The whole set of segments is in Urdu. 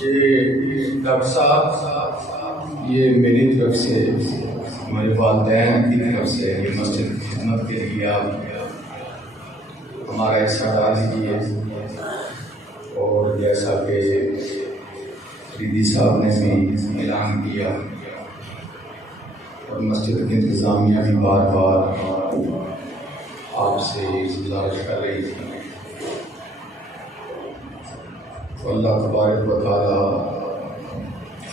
یہ ڈاکٹر صاحب، یہ میری طرف سے، ہمارے والدین کی طرف سے یہ مسجد کی خدمت کے لیے آپ ہمارا حصہ ڈال دیجیے، اور جیسا کہ ریدی صاحب نے بھی اعلان کیا اور مسجد کی انتظامیہ بھی بار بار آپ سے گزارش کر رہی تھی، تو اللہ تبارک و تعالیٰ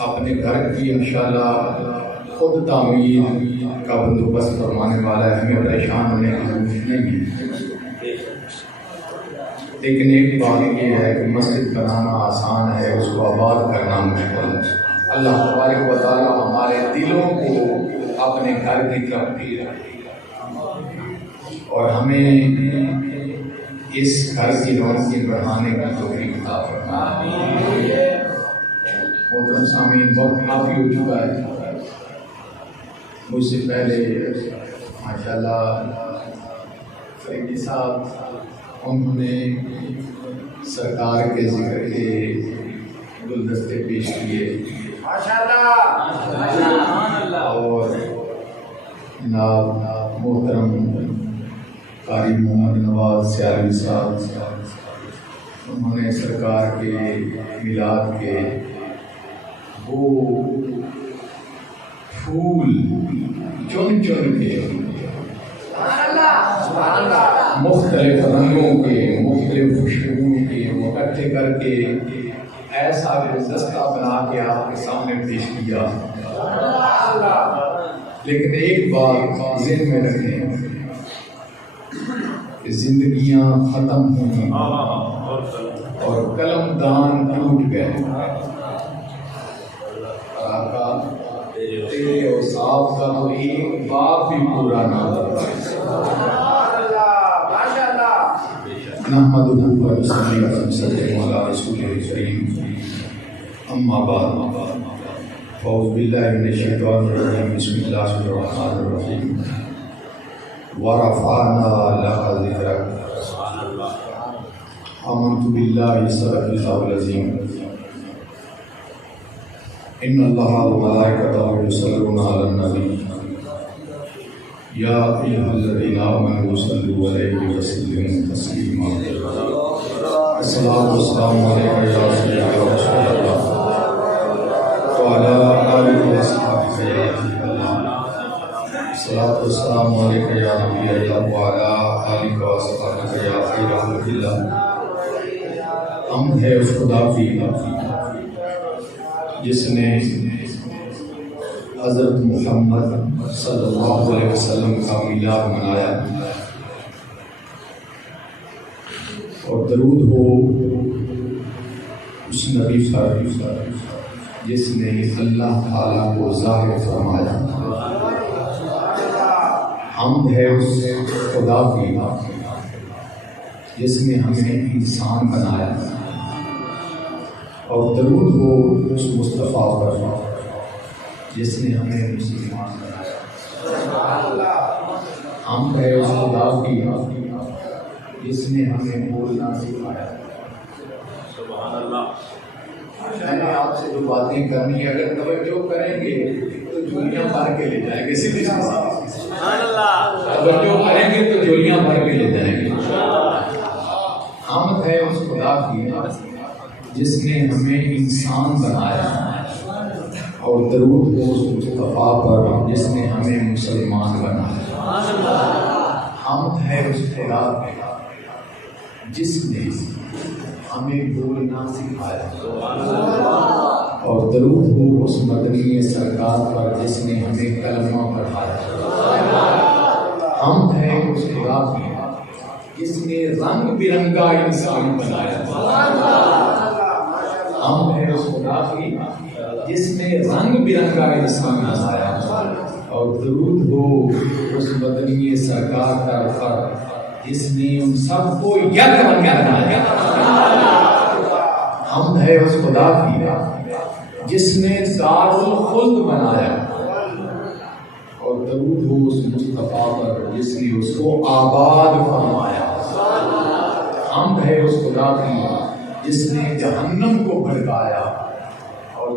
اپنے گھر کی انشاءاللہ خود تعمیر کا بندوبست فرمانے والا ہے، ہمیں پریشان ہونے کی ضرورت نہیں ہے۔ لیکن ایک بات یہ ہے کہ مسجد بنانا آسان ہے، اس کو آباد کرنا مشکل ہے۔ اللہ تبارک و تعالیٰ ہمارے دلوں کو اپنے گھر کی طرف بھی رکھے اور ہمیں اس گھر کی رونقیں بڑھانے کی توفیق عطا فرمائے۔ محترم سامعین، وقت کافی ہو چکا ہے، مجھ سے پہلے ماشاءاللہ فریدی صاحب انہوں نے سرکار کے ذکر کے گلدستے پیش کیے اور جناب محترم قاری محمد نواز سیالوی صاحب انہوں نے سرکار کے میلاد کے وہ پھول چن چن کے مختلف رنگوں کے، مختلف خوشبوؤں کے اکٹھے کر کے ایسا گلدستہ بنا کے آپ کے سامنے پیش کیا۔ لیکن ایک بات ذہن میں رکھیں کہ زندگیاں ختم ہوئیں اور قلم دان ٹوٹ گئے، تیرے اور صاحب کا تو ایک بات بھی پورا نہ ہوتا۔ نحمدہ و نصلی علی رسولہ الکریم، اما بعد، فاعوذ باللہ من الشیطان الرجیم، بسم اللہ الرحمن الرحیم، ورفعنا لک ذکرک، آمنت باللہ صدق اللہ العظیم، ان اللہ و ملائکتہ یصلون علی النبی، یا ایھا الذین آمنوا صلوا علیہ وسلموا تسلیما۔ الصلاۃ والسلام علیک یا سیدنا رسول اللہ وعلی آلہ وصحبہ یا حبیب اللہ۔ الصلاۃ والسلام علیک یا نبی اللہ وعلی آلہ وصحبہ یا خیر خلق اللہ۔ حمد ہے اس خدا کی جس نے حضرت محمد صلی اللہ علیہ وسلم کا میلاد منایا، اور درود ہو اس نبی پر جس نے اللہ تعالیٰ کو ظاہر فرمایا۔ حمد ہے اس خدا کی جس نے ہمیں انسان بنایا، اور درود ہو اس مصطفیٰ پر جس نے ہمیں مسلمان بنایا۔ حمد ہے اس خدا کی جس نے ہمیں بولنا سکھایا۔ سبحان اللہ۔ میں نے آپ سے جو باتیں کرنی ہے، اگر توجہ کریں گے تو جولیاں بھر کے لے جائیں گے، سیدھی سبحان اللہ۔ توجہ کریں گے تو جولیاں بھر کے لے جائیں گے۔ حمد ہے اس خدا کی جس نے ہمیں انسان بنایا، اور درود ہو اس مصطفیٰ پر جس نے ہمیں مسلمان بنایا۔ حمد ہے اس خدا کی جس نے ہمیں بولنا سکھایا، اور درود ہو اس مدنی سرکار پر جس نے ہمیں کلمہ پڑھایا۔ حمد ہے اس خدا کی جس نے رنگ برنگا انسان بنایا۔ حمد ہے اس خدا کی جس نے رنگ برنگا انسان بنایا، اور درود ہو اس مدنی سرکار پر جس نے ان سب کو یک رنگ بنایا۔ حمد ہے اس خدا کی جس نے دار الخلد بنایا، اور درود ہو اس مصطفیٰ پر جس نے اس کو آباد فرمایا۔ حمد ہے اس خدا کی جس نے جہنم کو بھڑکایا،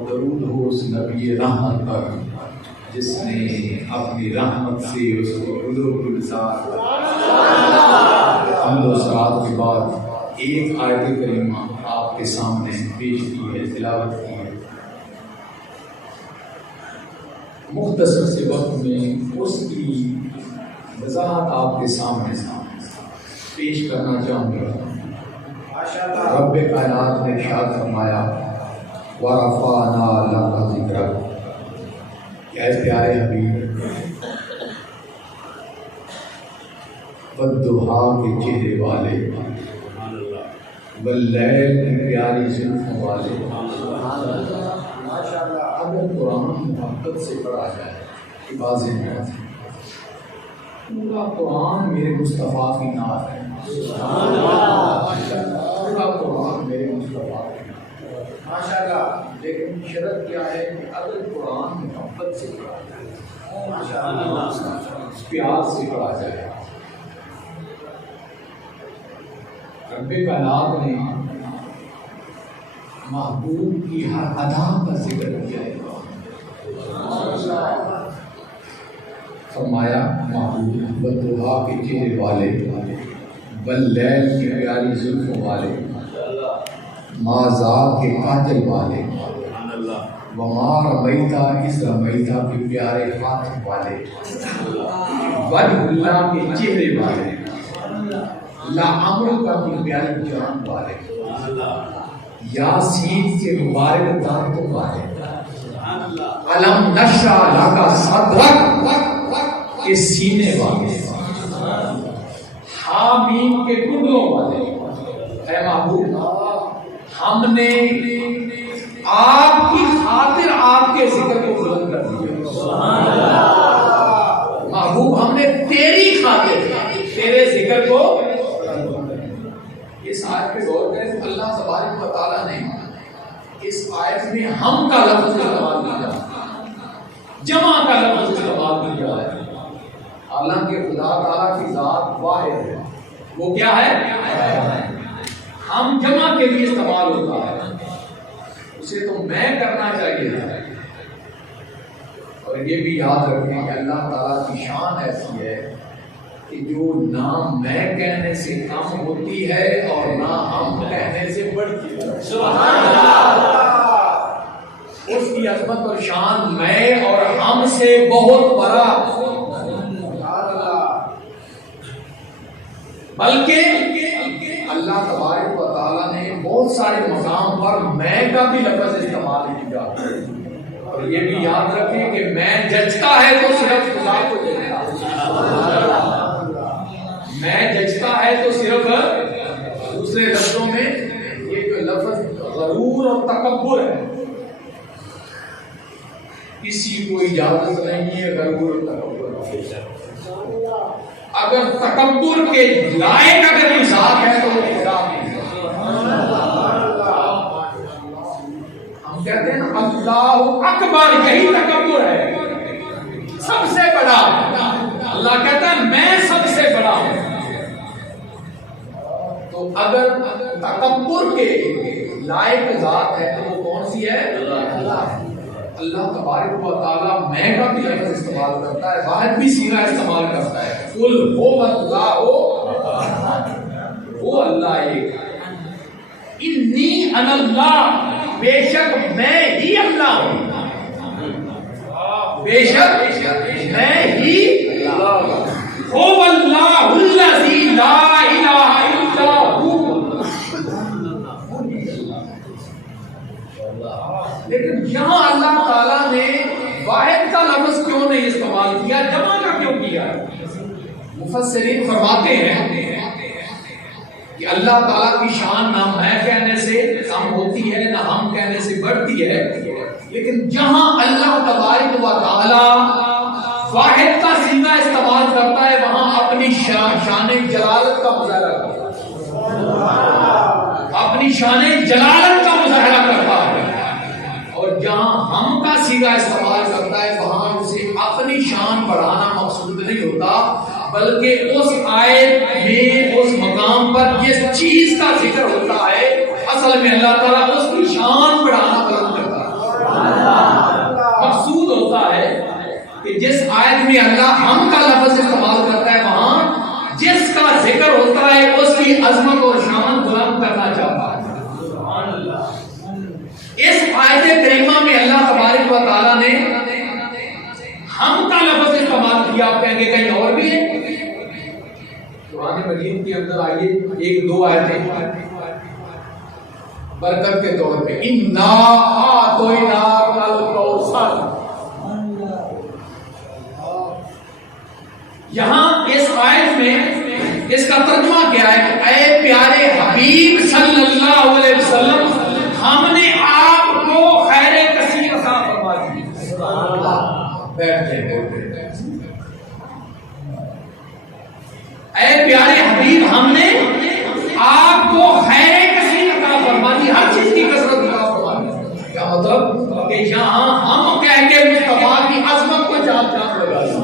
درود ہو اس نبی رحمت پر جس نے اپنی رحمت سے اس کو قلوب گلزار حمد و ثناء کے بعد ایک آیت کریمہ آپ کے سامنے پیش کی ہے، تلاوت کی ہے۔ مختصر سے وقت میں اس کی وضاحت آپ کے سامنے پیش کرنا چاہوں گا۔ رب کائنات نے ارشاد فرمایا وَرَفَعْنَا لَكَ ذِكْرَكَ، کہ اے پیارے حبیب وَالضُّحَىٰ کے چہرے والے، وَاللَّيْلِ کی پیاری زلفوں والے۔ اگر قرآن محبت سے پڑھا جائے کہ واضح بات ہے، پورا قرآن میرے مصطفیٰ کی نعت ہے، پورا قرآن میرے مصطفیٰ کی نعت ہے ماشاءاللہ۔ لیکن شرط کیا ہے کہ اگر قرآن محبت سے پڑھا جائے، پیار سے پڑھا جائے۔ رب کائنات نے محبوب کی ہر ادا کا ذکر کیا ہے، فرمایا محبوب والضحیٰ کے چہرے والے، واللیل کی پیاری زلفوں والے، ما ذات کے کاجل والے، وما رمیتا اس رمیتا کے پیارے ہاتھ والے، وجہ اللہ کے چہرے والے، لا امرکا کی پیاری جان والے، یاسین کے مبارک دانتوں والے، علم نشرح لک صدرک کے سینے والے، حامیم کے کنڈوں والے۔ اے محبوب، ہم نے آپ کی خاطر آپ کے ذکر کو بلند کر دیا۔ محبوب، ہم نے تیری خاطر تیرے ذکر کو، اس آیت پہ غور کریں، اللہ تبارک و تعالیٰ نے اس آیت میں ہم کا لفظ استعمال کیا، جمع کا لفظ استعمال کیا ہے۔ حالانکہ خدا تعالیٰ کی ذات واحد ہے، وہ کیا ہے؟ ہم جمع کے لیے استعمال ہوتا ہے، اسے تو میں کرنا چاہیے تھا۔ اور یہ بھی یاد رکھیں کہ اللہ تعالیٰ کی شان ایسی ہے کہ جو نہ میں کہنے سے کم ہوتی ہے اور نہ ہم کہنے سے بڑھتی ہے۔ سبحان اللہ! اس کی عظمت اور شان میں اور ہم سے بہت بڑا، بلکہ اللہ تبارک و تعالیٰ نے بہت سارے مقام پر میں کا بھی لفظ استعمال کیا۔ اور یہ بھی یاد رکھیں کہ میں جچتا ہے تو صرف خدا کو جچتا ہے، میں جچتا ہے تو صرف، دوسرے لفظوں میں یہ جو لفظ غرور اور تکبر ہے، کسی کو اجازت نہیں ہے غرور اور تکبر۔ اگر تکبر کے لائق اگر کوئی ذات ہے تو وہ خدا نہیں ہے۔ ہم کہتے ہیں نا اللہ اکبر، یہی تکبر ہے، سب سے بڑا۔ اللہ کہتا ہے میں سب سے بڑا ہوں۔ تو اگر تکبر کے لائق ذات ہے تو وہ کون سی ہے؟ اللہ تبارک و تعالیٰ میں کا بھی لفظ استعمال کرتا ہے، واحد بھی سیغہ استعمال کرتا ہے، قل هو اللہ، وہ اللہ ایک، انی انا اللہ، بے شک میں ہی اللہ ہوں، بے شک میں ہی اللہ ہوں، هو اللہ الذی لا الہ الا ہو۔ لیکن یہاں اللہ تعالیٰ نے واحد کا لفظ کیوں نہیں استعمال کیا، جمع کا کیوں کیا؟ مفسرین فرماتے ہیں کہ اللہ تعالیٰ کی شان نہ میں کہنے سے کم ہوتی ہے نہ ہم کہنے سے بڑھتی ہے، لیکن جہاں اللہ تبارک و تعالیٰ واحد کا صیغہ استعمال کرتا ہے وہاں اپنی شان جلالت کا مظاہرہ کرتا ہے، اپنی شان جلالت کا مظاہرہ کرتا ہے، اور جہاں ہم کا صیغہ استعمال کرتا ہے وہاں اسے اپنی شان بڑھانا مقصود نہیں ہوتا، بلکہ اس آیت میں اس مقام پر جس چیز کا ذکر ہوتا ہے اصل میں اللہ تعالیٰ اس کی شان بڑھانا پسند کرتا ہے۔ کہ جس آیت میں اللہ ہم کا لفظ استعمال کرتا ہے وہاں جس کا ذکر ہوتا ہے اس کی عظمت اور شان بلند کرنا چاہتا ہے. اس آیت کریمہ میں اللہ تبارک و تعالیٰ نے ہم کا لفظ استعمال کیا. آپ کہیں گے کہیں اور بھی ہے؟ قرآن مجید کے اندر آئیے ایک دو آیتیں برکت کے طور پہ اِنَّا أَعْطَيْنَاكَ الْكَوْثَرَ. یہاں اس آیت میں اس کا ترجمہ کیا ہے کہ اے پیارے حبیب صلی اللہ علیہ وسلم ہم نے آپ کو خیر کثیر عطا فرما دی. بیٹھتے اے پیارے حبیب ہم نے آپ کو خیر کثیر عطا فرما دی. ہر چیز کی کثرت عطا فرما دی. کیا مطلب کہ یہاں ہم کہہ کے مصطفیٰ کی عظمت کو چاپ چاپ لگا دی.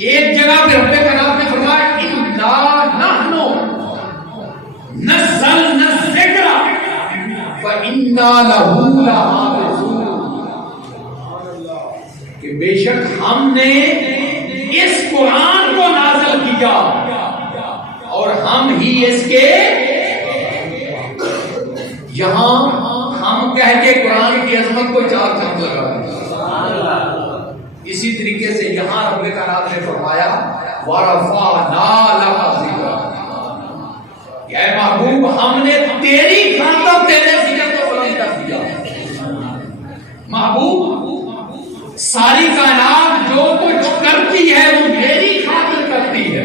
ایک جگہ پہ رب کرام نے فرمایا اِنَّا نَحْنُ نَزَّلْنَا الذِّکْرَ وَإِنَّا لَهُ لَحَافِظُونَ. کہ بے شک ہم نے اس قرآن کو نازل کیا اور ہم ہی اس کے یہاں ہم کہہ کے قرآن کی عظمت کو چار چاند لگا دیا. اسی طریقے سے یہاں رب کائنات نے فرمایا وَرَفَعْنَا لَكَ ذِکْرَکَ. اے محبوب ہم نے تیری خاطر تیرے ذکر کو بلند کر دیا. محبوب ساری کائنات جو کچھ کرتی ہے وہ میری خاطر کرتی ہے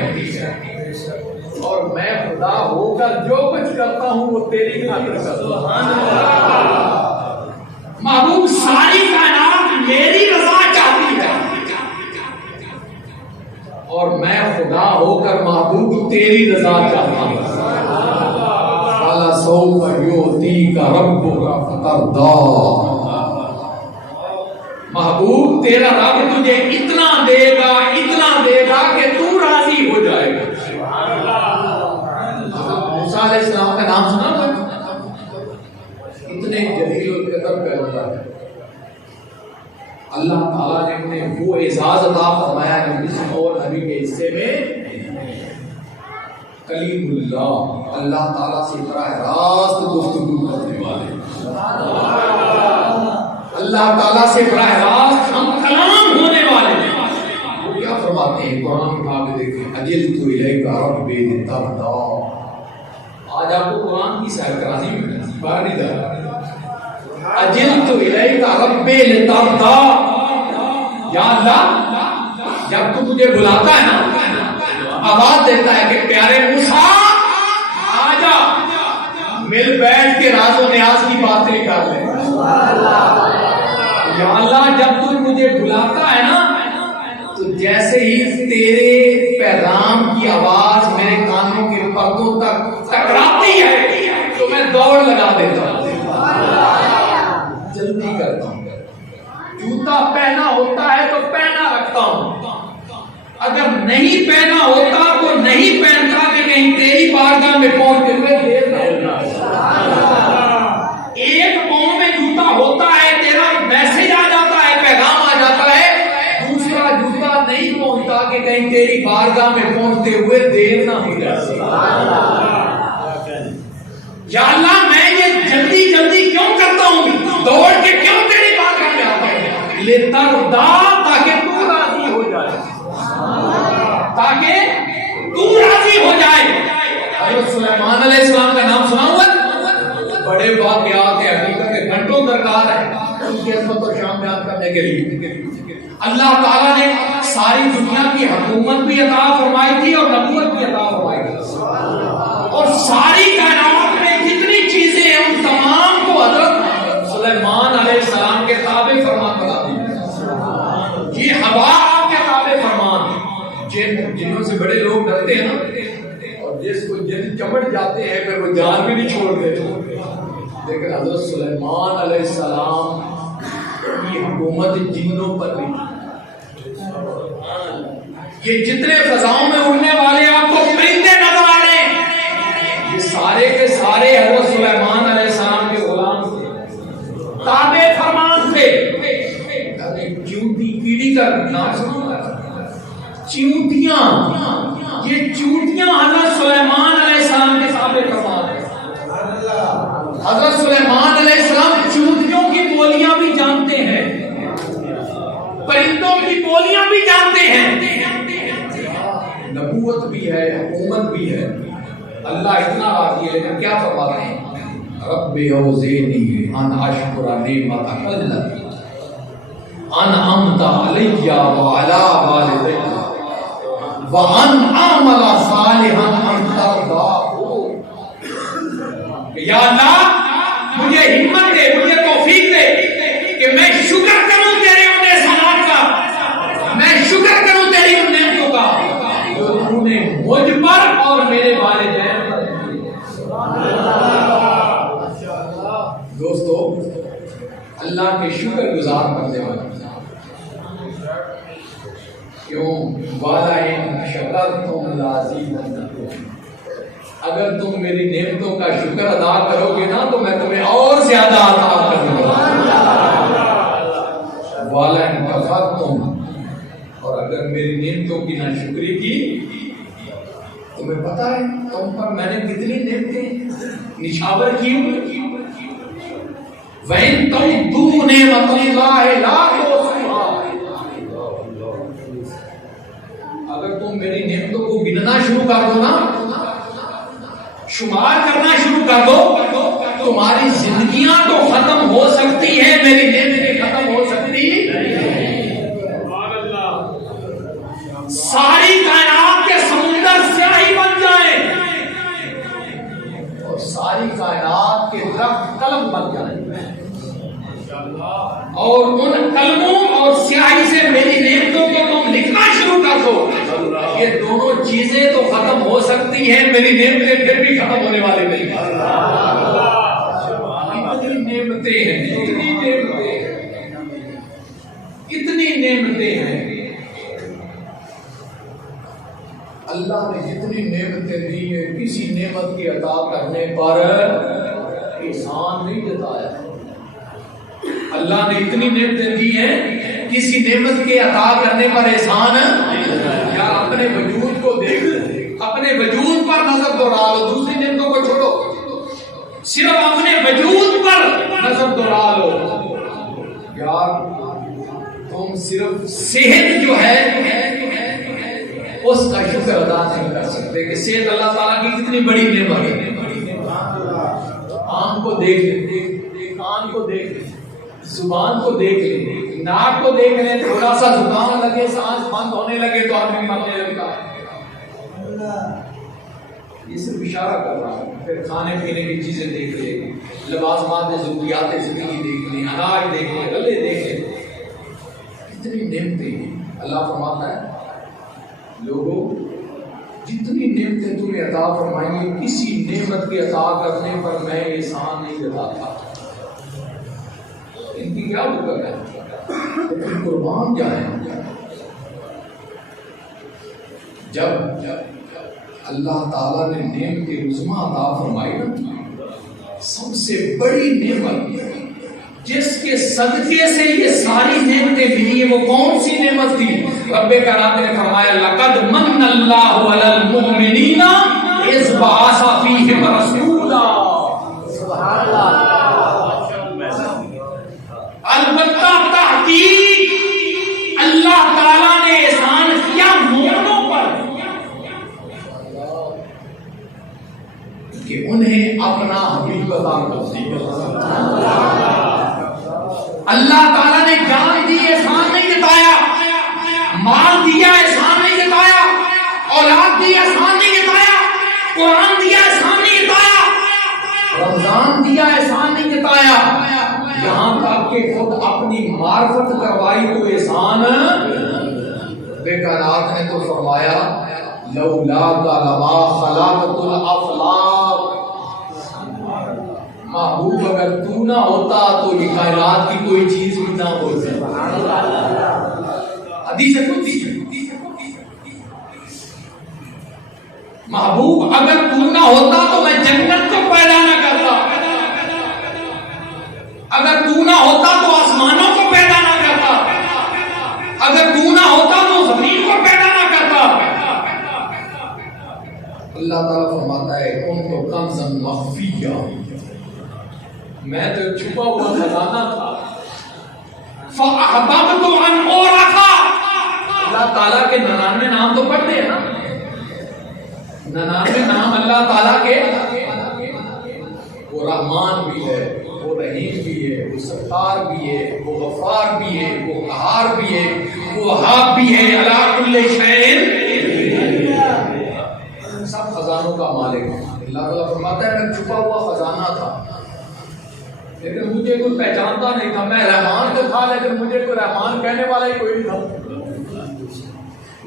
اور میں خدا ہو کر جو کچھ کرتا ہوں وہ تیری خاطر کرتا ہوں. محبوب ساری کائنات میری رضا چاہتی ہے اور میں خدا ہو کر محبوب تیری رضا چاہتا ہوں. فَلَسَوْفَ يُعْطِيكَ رَبُّكَ فَتَرْضَىٰ. محبوب تیرا رب تجھے اتنا دے گا کہ تو راضی ہو جائے گا. موسیٰ علیہ السلام کا نام سنا تھا؟ اتنے جلیل القدر پیغمبر ہے. اللہ تعالیٰ نے انہیں وہ اعزاز عطا فرمایا ہے جس اور نبی کے حصے میں کلیم اللہ اللہ تعالیٰ سے براہ راست گفتگو کرنے والے. اللہ تعالیٰ سے براہ راست ہم کلام ہونے والے ہیں. وہ کیا فرماتے ہیں قرآن اٹھا کے دیکھیں اجلت الیک ربی لترضیٰ. آج آپ کو قرآن کی سیر کرانی میں باہر نہیں جا رہا. اجلت الیک ربی لترضیٰ. یا اللہ جب تو مجھے بلاتا ہے نا آواز دیتا ہے کہ پیارے موسیٰ آجا مل بیٹھ کے راز و نیاز کی باتیں کر لیں. یا اللہ جب تو مجھے بلاتا ہے نا تو جیسے ہی تیرے پیغام کی آواز میرے کانوں کے پردوں تک ٹکراتی ہے تو میں دوڑ لگا دیتا ہوں جلدی کرتا ہوں. جوتا پہنا ہوتا ہے تو پہنا رکھتا ہوں. اگر نہیں پہنا ہوتا تو نہیں پہنتا کہ کہیں تیری بارگاہ میں پہنچتے ہوئے دیر نہ ہونا. ایک پاؤں میں جوتا ہوتا ہے تیرا میسج آ جاتا ہے پیغام آ جاتا ہے. دوسرا جوتا نہیں پہنچتا کہ کہیں تیری بارگاہ میں پہنچتے ہوئے دیر نہ ہو جائے. یا اللہ میں یہ جلدی جلدی کیوں کرتا ہوں دوڑ کے کیوں تیری بارگاہ میں آتا ہوں لترضیٰ تاکہ تو راضی ہو جائے تاکہ تو راضی ہو جائے. حضرت سلیمان علیہ السلام کا نام سنا ہوا بڑے واقعات ہیں حقیقت کے گھنٹوں درکار ہے ان کی عظمت اور شان بیان کرنے کے لیے. اللہ تعالیٰ نے ساری دنیا کی حکومت بھی عطا فرمائی تھی اور نبوت بھی عطا فرمائی تھی اور ساری کائنات میں جتنی چیزیں ہیں ان تمام کو حضرت سلیمان علیہ السلام کے تابع فرمان بنا دی. یہ ہوا آپ کے تابع فرمان جنوں سے بڑے لوگ ڈرتے ہیں نا اور جس کو جن چمٹ جاتے ہیں پھر وہ جان بھی نہیں چھوڑتے. لیکن حضرت سلیمان علیہ السلام کی حکومت جنوں پر بھی. یہ جتنے فضاؤں میں اڑنے والے آپ کو پرندے نظر آ رہے ہیں یہ سارے کے سارے حضرت سلیمان علیہ السلام کے غلام تھے تابع فرمان تھے. کر نام سنا چیونٹیاں، یہ چیونٹیاں حضرت سلیمان علیہ السلام کے سامنے کمال ہے. حضرت سلیمان علیہ السلام چیونٹیوں کی بولیاں بھی جانتے ہیں، پرندوں کی بولیاں بھی جانتے ہیں. نبوت بھی ہے، حکومت بھی ہے. اللہ اتنا راضی ہے لیکن کیا فرماتے ہیں؟ رب اوزعنی ان اشکر نعمتک التی انعمت علی وعلی والدی وان اعمل صالحا ترضاه. یا اللہ مجھے ہمت دے، مجھے توفیق دے کہ میں شکر کروں تیرے ان احسانات کا، میں شکر کروں تیری ان نعمتوں کا جو تو نے مجھ پر اور میرے والدین پر. دوستو اللہ کے شکر گزار بننے والے کیوں والا شکرتم لازیدنکم، اگر تم میری نعمتوں کا شکر ادا کرو گے نا تو میں تمہیں اور زیادہ عطا کروں گا. والا کفرتم، اور اگر میری نعمتوں کی ناشکری کی، تمہیں پتا ہے تم پر میں نے کتنی نعمتیں نچھاور کی ہوئی. وَإِن تَعُدُّوا نِعْمَتَ اللَّهِ لَا تُحْصُوهَا، اگر تم میری نعمتوں کو گننا شروع کر دو نا، شمار کرنا شروع کر دو، تمہاری زندگیاں تو ختم ہو سکتی ہیں، میری نعمتیں ختم ہو سکتی نہیں. ساری کائنات کے سمندر سیاہی بن جائیں اور ساری کائنات کے درخت قلم بن جائیں اور ان قلموں اور سیاہی سے میری نعمتوں کو تم لکھنا شروع کر دو، یہ دونوں چیزیں تو ختم ہو سکتی ہیں، میری نعمتیں پھر بھی ختم ہونے والی نہیں. اتنی نعمتیں ہیں، اتنی نعمتیں ہیں، اتنی نعمتیں ہیں. اللہ نے جتنی نعمتیں دی ہیں کسی نعمت کی عطا کرنے پر احسان نہیں جتایا. اللہ نے اتنی نعمتیں دی ہیں کسی نعمت کے عطا کرنے پر احسان. یا اپنے وجود کو دیکھ، اپنے وجود پر نظر دوڑا لو، دوسری نعمتوں کو چھوڑو، صرف اپنے وجود پر نظر دوڑا لو. یار تم صرف صحت جو ہے اس کا شکر ادا نہیں کر سکتے کہ صحت اللہ تعالیٰ کی کتنی بڑی نعمت ہے. آنکھ کو دیکھ لیں، کان کو دیکھ لیں، زبان کو دیکھ لیں، ناک کو دیکھ لیں، تھوڑا سا زکام لگے، سانس بند ہونے لگے تو آدمی مرنے لگتا ہے. یہ صرف اشارہ کر رہا ہوں. پھر کھانے پینے کی چیزیں دیکھ لیں، لباسات ضروریات زندگی دیکھ لیں، اناج دیکھ لیں، غلے دیکھ لیں، کتنی نعمتیں. اللہ فرماتا ہے لوگوں جتنی نعمتیں تمہیں عطا فرمائی ہیں کسی نعمت کی عطا کرنے پر میں احسان نہیں جتاتا. ان کی کیا حکم ہے؟ لیکن قربان جائیں. جب اللہ تعالیٰ نے نعمت عظمیٰ عطا فرمائی نا، سب سے بڑی نعمت جس کے صدقے سے یہ ساری نعمتیں ملی ہیں وہ کون سی نعمت تھی؟ رب کائنات نے فرمایا لقد من اللہ علی المؤمنین اذ بعث فیہم رسولا. سبحان اللہ. البتہ تحقیق اللہ تعالیٰ نے احسان کیا مومنوں پر کہ انہیں اپنا حبیب عطا کر دیا. اللہ تعالیٰ نے جان دی احسان نہیں جتایا، مال دیا احسان نہیں جتایا، اولاد دی احسان نہیں جتایا، قرآن دیا احسان نہیں جتایا، رمضان دیا احسان نہیں جتایا، یہاں تک کہ خود اپنی معرفت کروائی تو احسان. بیکارات نے تو فرمایا لولاک لما خلقت الافلاک، محبوب اگر تو نہ ہوتا تو یہ کائنات کی کوئی چیز بھی نہ ہو سکتی. حدیث قدسی محبوب اگر تو نہ ہوتا تو میں جنت کو پیدا نہ کرتا، اگر تو نہ ہوتا تو آسمانوں کو پیدا نہ کرتا، اگر تو نہ ہوتا تو زمین کو پیدا نہ کرتا. اللہ تعالیٰ فرماتا ہے کون تو کنزا مخفیہ، میں تو چھپا ہوا خزانہ تھا. فَأَحْبَبْتُ أَنْ أُورَثَ، اللہ تعالیٰ کے 99 نام تو پڑھتے ہیں نا، 99 نام اللہ تعالیٰ کے. وہ رحمان بھی ہے، وہ رحیم بھی ہے، وہ ستار بھی ہے، وہ غفار بھی ہے، وہ قہار بھی ہے، وہ وہاب بھی ہے، علی کل شیء، سب خزانوں کا مالک ہے. اللہ تعالیٰ فرماتا ہے میں چھپا ہوا خزانہ تھا لیکن مجھے کوئی پہچانتا نہیں تھا. میں رحمان تو تھا لیکن مجھے کوئی رحمان کہنے والا ہی کوئی نہیں تھا.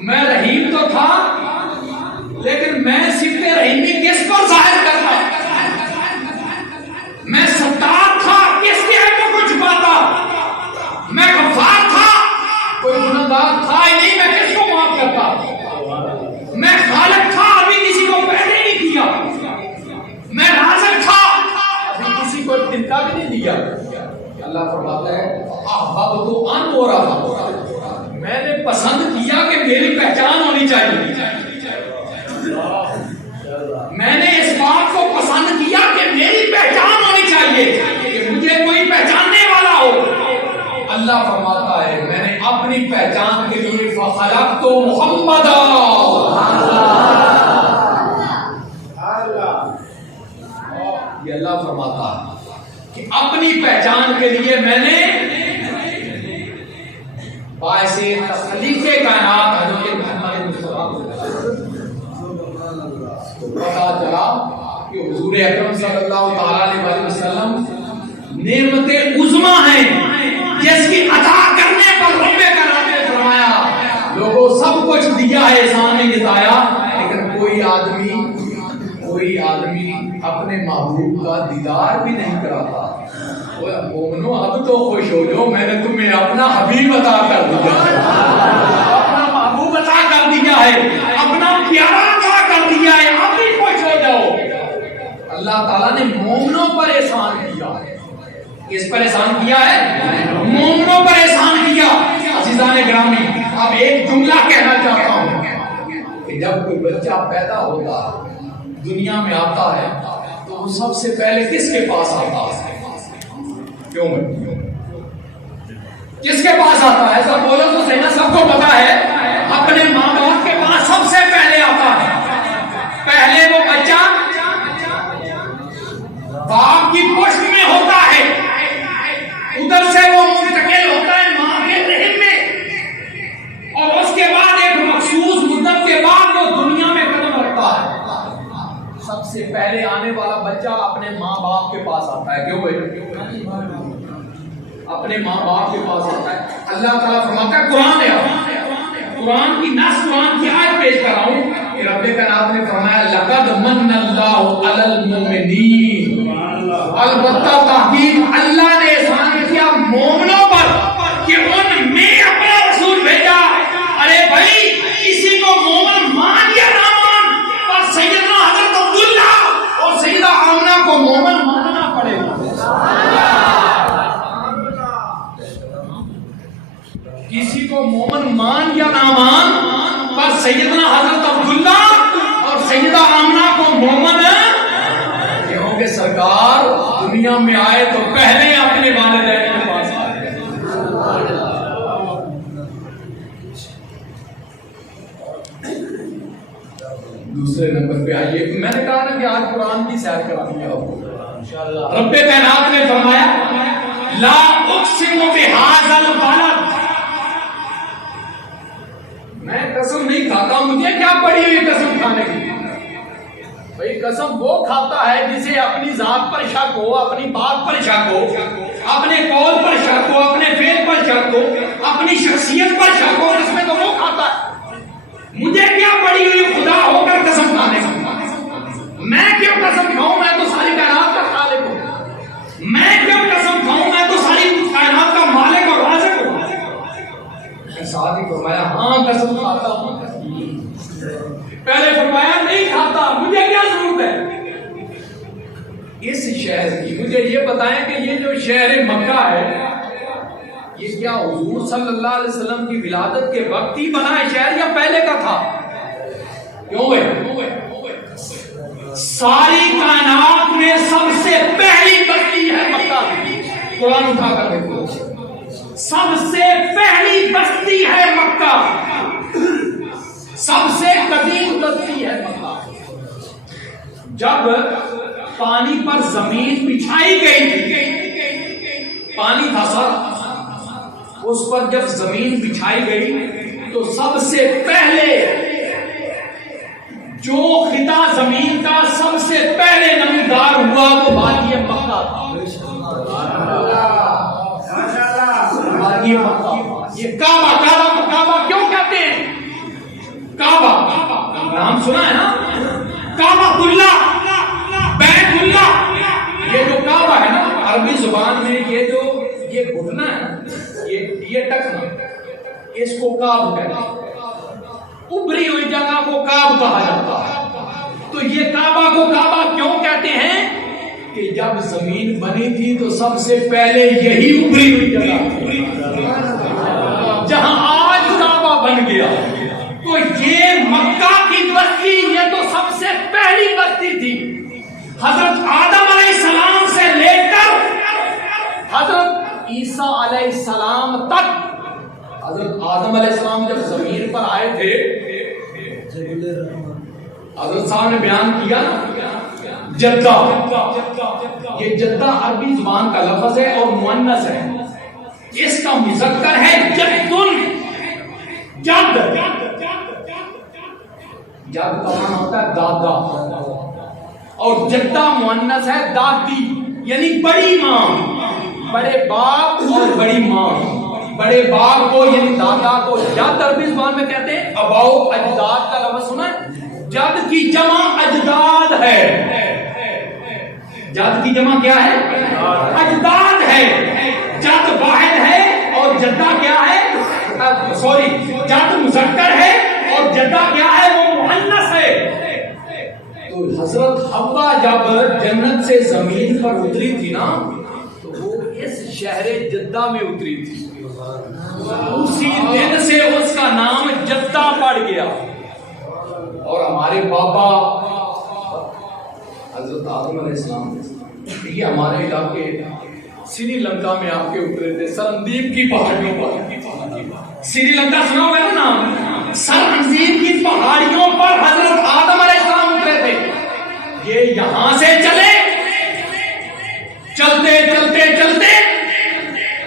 میں رحیم تو تھا لیکن میں صفت رحیمی کس پر ظاہر کرتا. میں ستار تھا، کس کے عیبوں کو چھپاتا. میں غفار تھا، کوئی گناہگار تھا ہی نہیں، میں کس کو معاف کرتا. میں خالق تھا، ابھی کسی کو پیدا نہیں کیا. میں رازق تھا، ابھی کسی کو تنکا بھی نہیں دیا. اللہ فرماتا ہے احببت ان اورث، میں نے پسند کیا کہ میری پہچان ہونی چاہیے. میں نے اس بات کو پسند کیا کہ میری پہچان ہونی چاہیے، کہ مجھے کوئی پہچاننے والا ہو. اللہ فرماتا ہے میں نے اپنی پہچان کے لیے فخلقت محمدا، یہ اللہ فرماتا ہے کہ اپنی پہچان کے لیے میں نے باعث تخلیق کائنات حضرت محمد مصطفیٰ تو پتا چلا کہ حضور اکرم صلی اللہ تعالی علیہ وسلم نعمت عظمی ہیں جس کی عطا کرنے پر رب کائنات نے فرمایا لوگوں سب کچھ دیا ہے، احسان نہیں جتایا، لیکن کوئی آدمی اپنے محبوب کا دیدار بھی نہیں کراتا. مومنو اب تو خوش ہو جاؤ، میں نے تمہیں اپنا حبیب عطا کر دیا، اپنا محبوب عطا کر دیا ہے، اپنا پیارا عطا کر دیا ہے، اب بھی خوش ہو جاؤ. اللہ تعالیٰ نے مومنوں پر احسان کیا. کس پر احسان کیا ہے؟ مومنوں پر احسان کیا. عزیزان گرامی، اب ایک جملہ کہنا چاہتا ہوں کہ جب کوئی بچہ پیدا ہوتا دنیا میں آتا ہے تو وہ سب سے پہلے کس کے پاس آتا ہے؟ کیوں کس کے پاس آتا ہے؟ سب بولو تو صحیح نا، سب کو پتا ہے اپنے ماں باپ کے پاس سب سے پہلے آتا ہے. پہلے وہ بچہ باپ کی پشت میں ہوتا ہے، ادھر سے وہ منتقل ہوتا ہے ماں کے رحم میں، اور اس کے بعد ایک مخصوص مدت کے بعد وہ دنیا میں قدم رکھتا ہے. سب سے پہلے آنے والا بچہ اپنے ماں باپ کے پاس آتا ہے. کیوں بھائی؟ اپنے ماں باپ کے پاس آتا ہے. اللہ تعالیٰ فرماتا ہے قرآن کی نص، قرآن کی آیت پیش کر رہا ہوں کہ رب کائنات نے فرمایا لقد من اللہ علی المؤمنین، البتہ تحقیق اللہ نے احسان کیا مومنوں پر کہ ان میں اپنا رسول بھیجا. ارے بھائی کسی کو مومن مان یا نہ مان، پر سیدنا حضرت عبداللہ اور سیدہ آمنہ کو مومن ماننا پڑے گا. کسی کو مومن مان یا نہ مان، پر سیدنا حضرت عبداللہ اور سیدہ آمنہ کو مومن کیوں کہ سرکار دنیا میں آئے تو پہلے اپنے والدین کے پاس آئے. دوسرے نمبر پہ آئیے، میں نے کہا نا کہ آج قرآن کی سیر کرانی ہے آپ کو. رب کائنات نے فرمایا لا اقسم بہذا البلد، میں قسم نہیں کھاتا. مجھے کیا پڑی ہوئی قسم کھانے کی؟ بھائی قسم وہ کھاتا ہے جسے اپنی ذات پر شک ہو، اپنی بات پر شک ہو، اپنے قول پر شک ہو، اپنے فعل پر شک ہو، اپنی شخصیت پر شک ہو، اس میں تو وہ کھاتا ہے. مجھے کیا پڑی ہوئی خدا ہو کر قسم کھانے کی؟ میں کیوں قسم کھاؤں؟ میں تو ساری کائنات کا خالق ہوں. میں کیوں قسم کھاؤں؟ میں تو ساری کائنات کا مالک اور رازق ہوں. ساتھ ہی فرمایا ہاں قسم کھاتا ہوں. پہلے فرمایا نہیں کھاتا، مجھے کیا ضرورت ہے اس شہر کی؟ مجھے یہ بتائیں کہ یہ جو شہر مکہ ہے یہ کیا حضور صلی اللہ علیہ وسلم کی ولادت کے وقت ہی بنا ہے شہر یا پہلے کا تھا؟ کیوں ہے؟ ساری کائنات میں سب سے پہلی بستی ہے مکہ کی. قرآن اٹھا کر دیکھو، سب سے پہلی بستی ہے مکہ، سب سے قدیم بستی ہے مکہ. جب پانی پر زمین بچھائی گئی تھی، پانی تھا سر، اس پر جب زمین بچھائی گئی تو سب سے پہلے جو خطہ زمین کا سب سے پہلے نمودار ہوا وہ وادی مکہ تھا. یہ کعبہ کیوں کہتے ہیں؟ کعبہ نام سنا ہے نا، کعبۃ اللہ، بیت اللہ. یہ جو کعبہ ہے نا عربی زبان میں یہ گھٹنا ہے، یہ ٹکنا، اس کو کعب کہتے ہیں. ابری ہوئی جگہ کو کعب کہا جاتا ہے. تو یہ کعبہ کو کعبہ کیوں کہتے ہیں کہ جب زمین بنی تھی تو سب سے پہلے یہی ابری ہوئی جگہ تھی جہاں آج کعبہ بن گیا. تو یہ مکہ کی بستی یہ تو سب سے پہلی بستی تھی. حضرت آدم علیہ السلام سے لے کر حضرت عیسیٰ علیہ السلام تک. حضرت آدم علیہ السلام جب زمین پر آئے تھے، حضرت صاحب نے بیان کیا جدہ. یہ جدہ عربی زبان کا لفظ ہے اور مؤنث ہے. اس کا مذکر ہے جدن. جد کا معنی ہوتا ہے دادا، اور جدہ مؤنث ہے دادی، یعنی بڑی ماں. بڑے باپ اور بڑی ماں. بڑے باپ کو یعنی دادا کو جد عربی زبان میں کہتے ہیں. اباؤ اجداد کا لفظ سنا ہے؟ جد کی جمع اجداد ہے. جد کی جمع کیا ہے؟ اجداد ہے. جد واحد ہے اور جدہ کیا ہے؟ جد مذکر ہے اور جدہ کیا ہے؟ وہ مؤنث ہے. تو حضرت حوا جب جنت سے زمین پر اتری تھی نا تو وہ اس شہر جدہ میں اتری تھی. اسی دن سے اس کا نام جدہ پڑ گیا. اور ہمارے بابا حضرت آدم علیہ السلام یہ ہمارے علاقے سری لنکا میں آپ کے اترے تھے، سرندیپ کی پہاڑیوں پر. سری لنکا سنا ہوگا نا نام؟ سرندیپ کی پہاڑیوں پر حضرت آدم علیہ السلام اترے تھے. یہ یہاں سے چلے، چلتے چلتے چلتے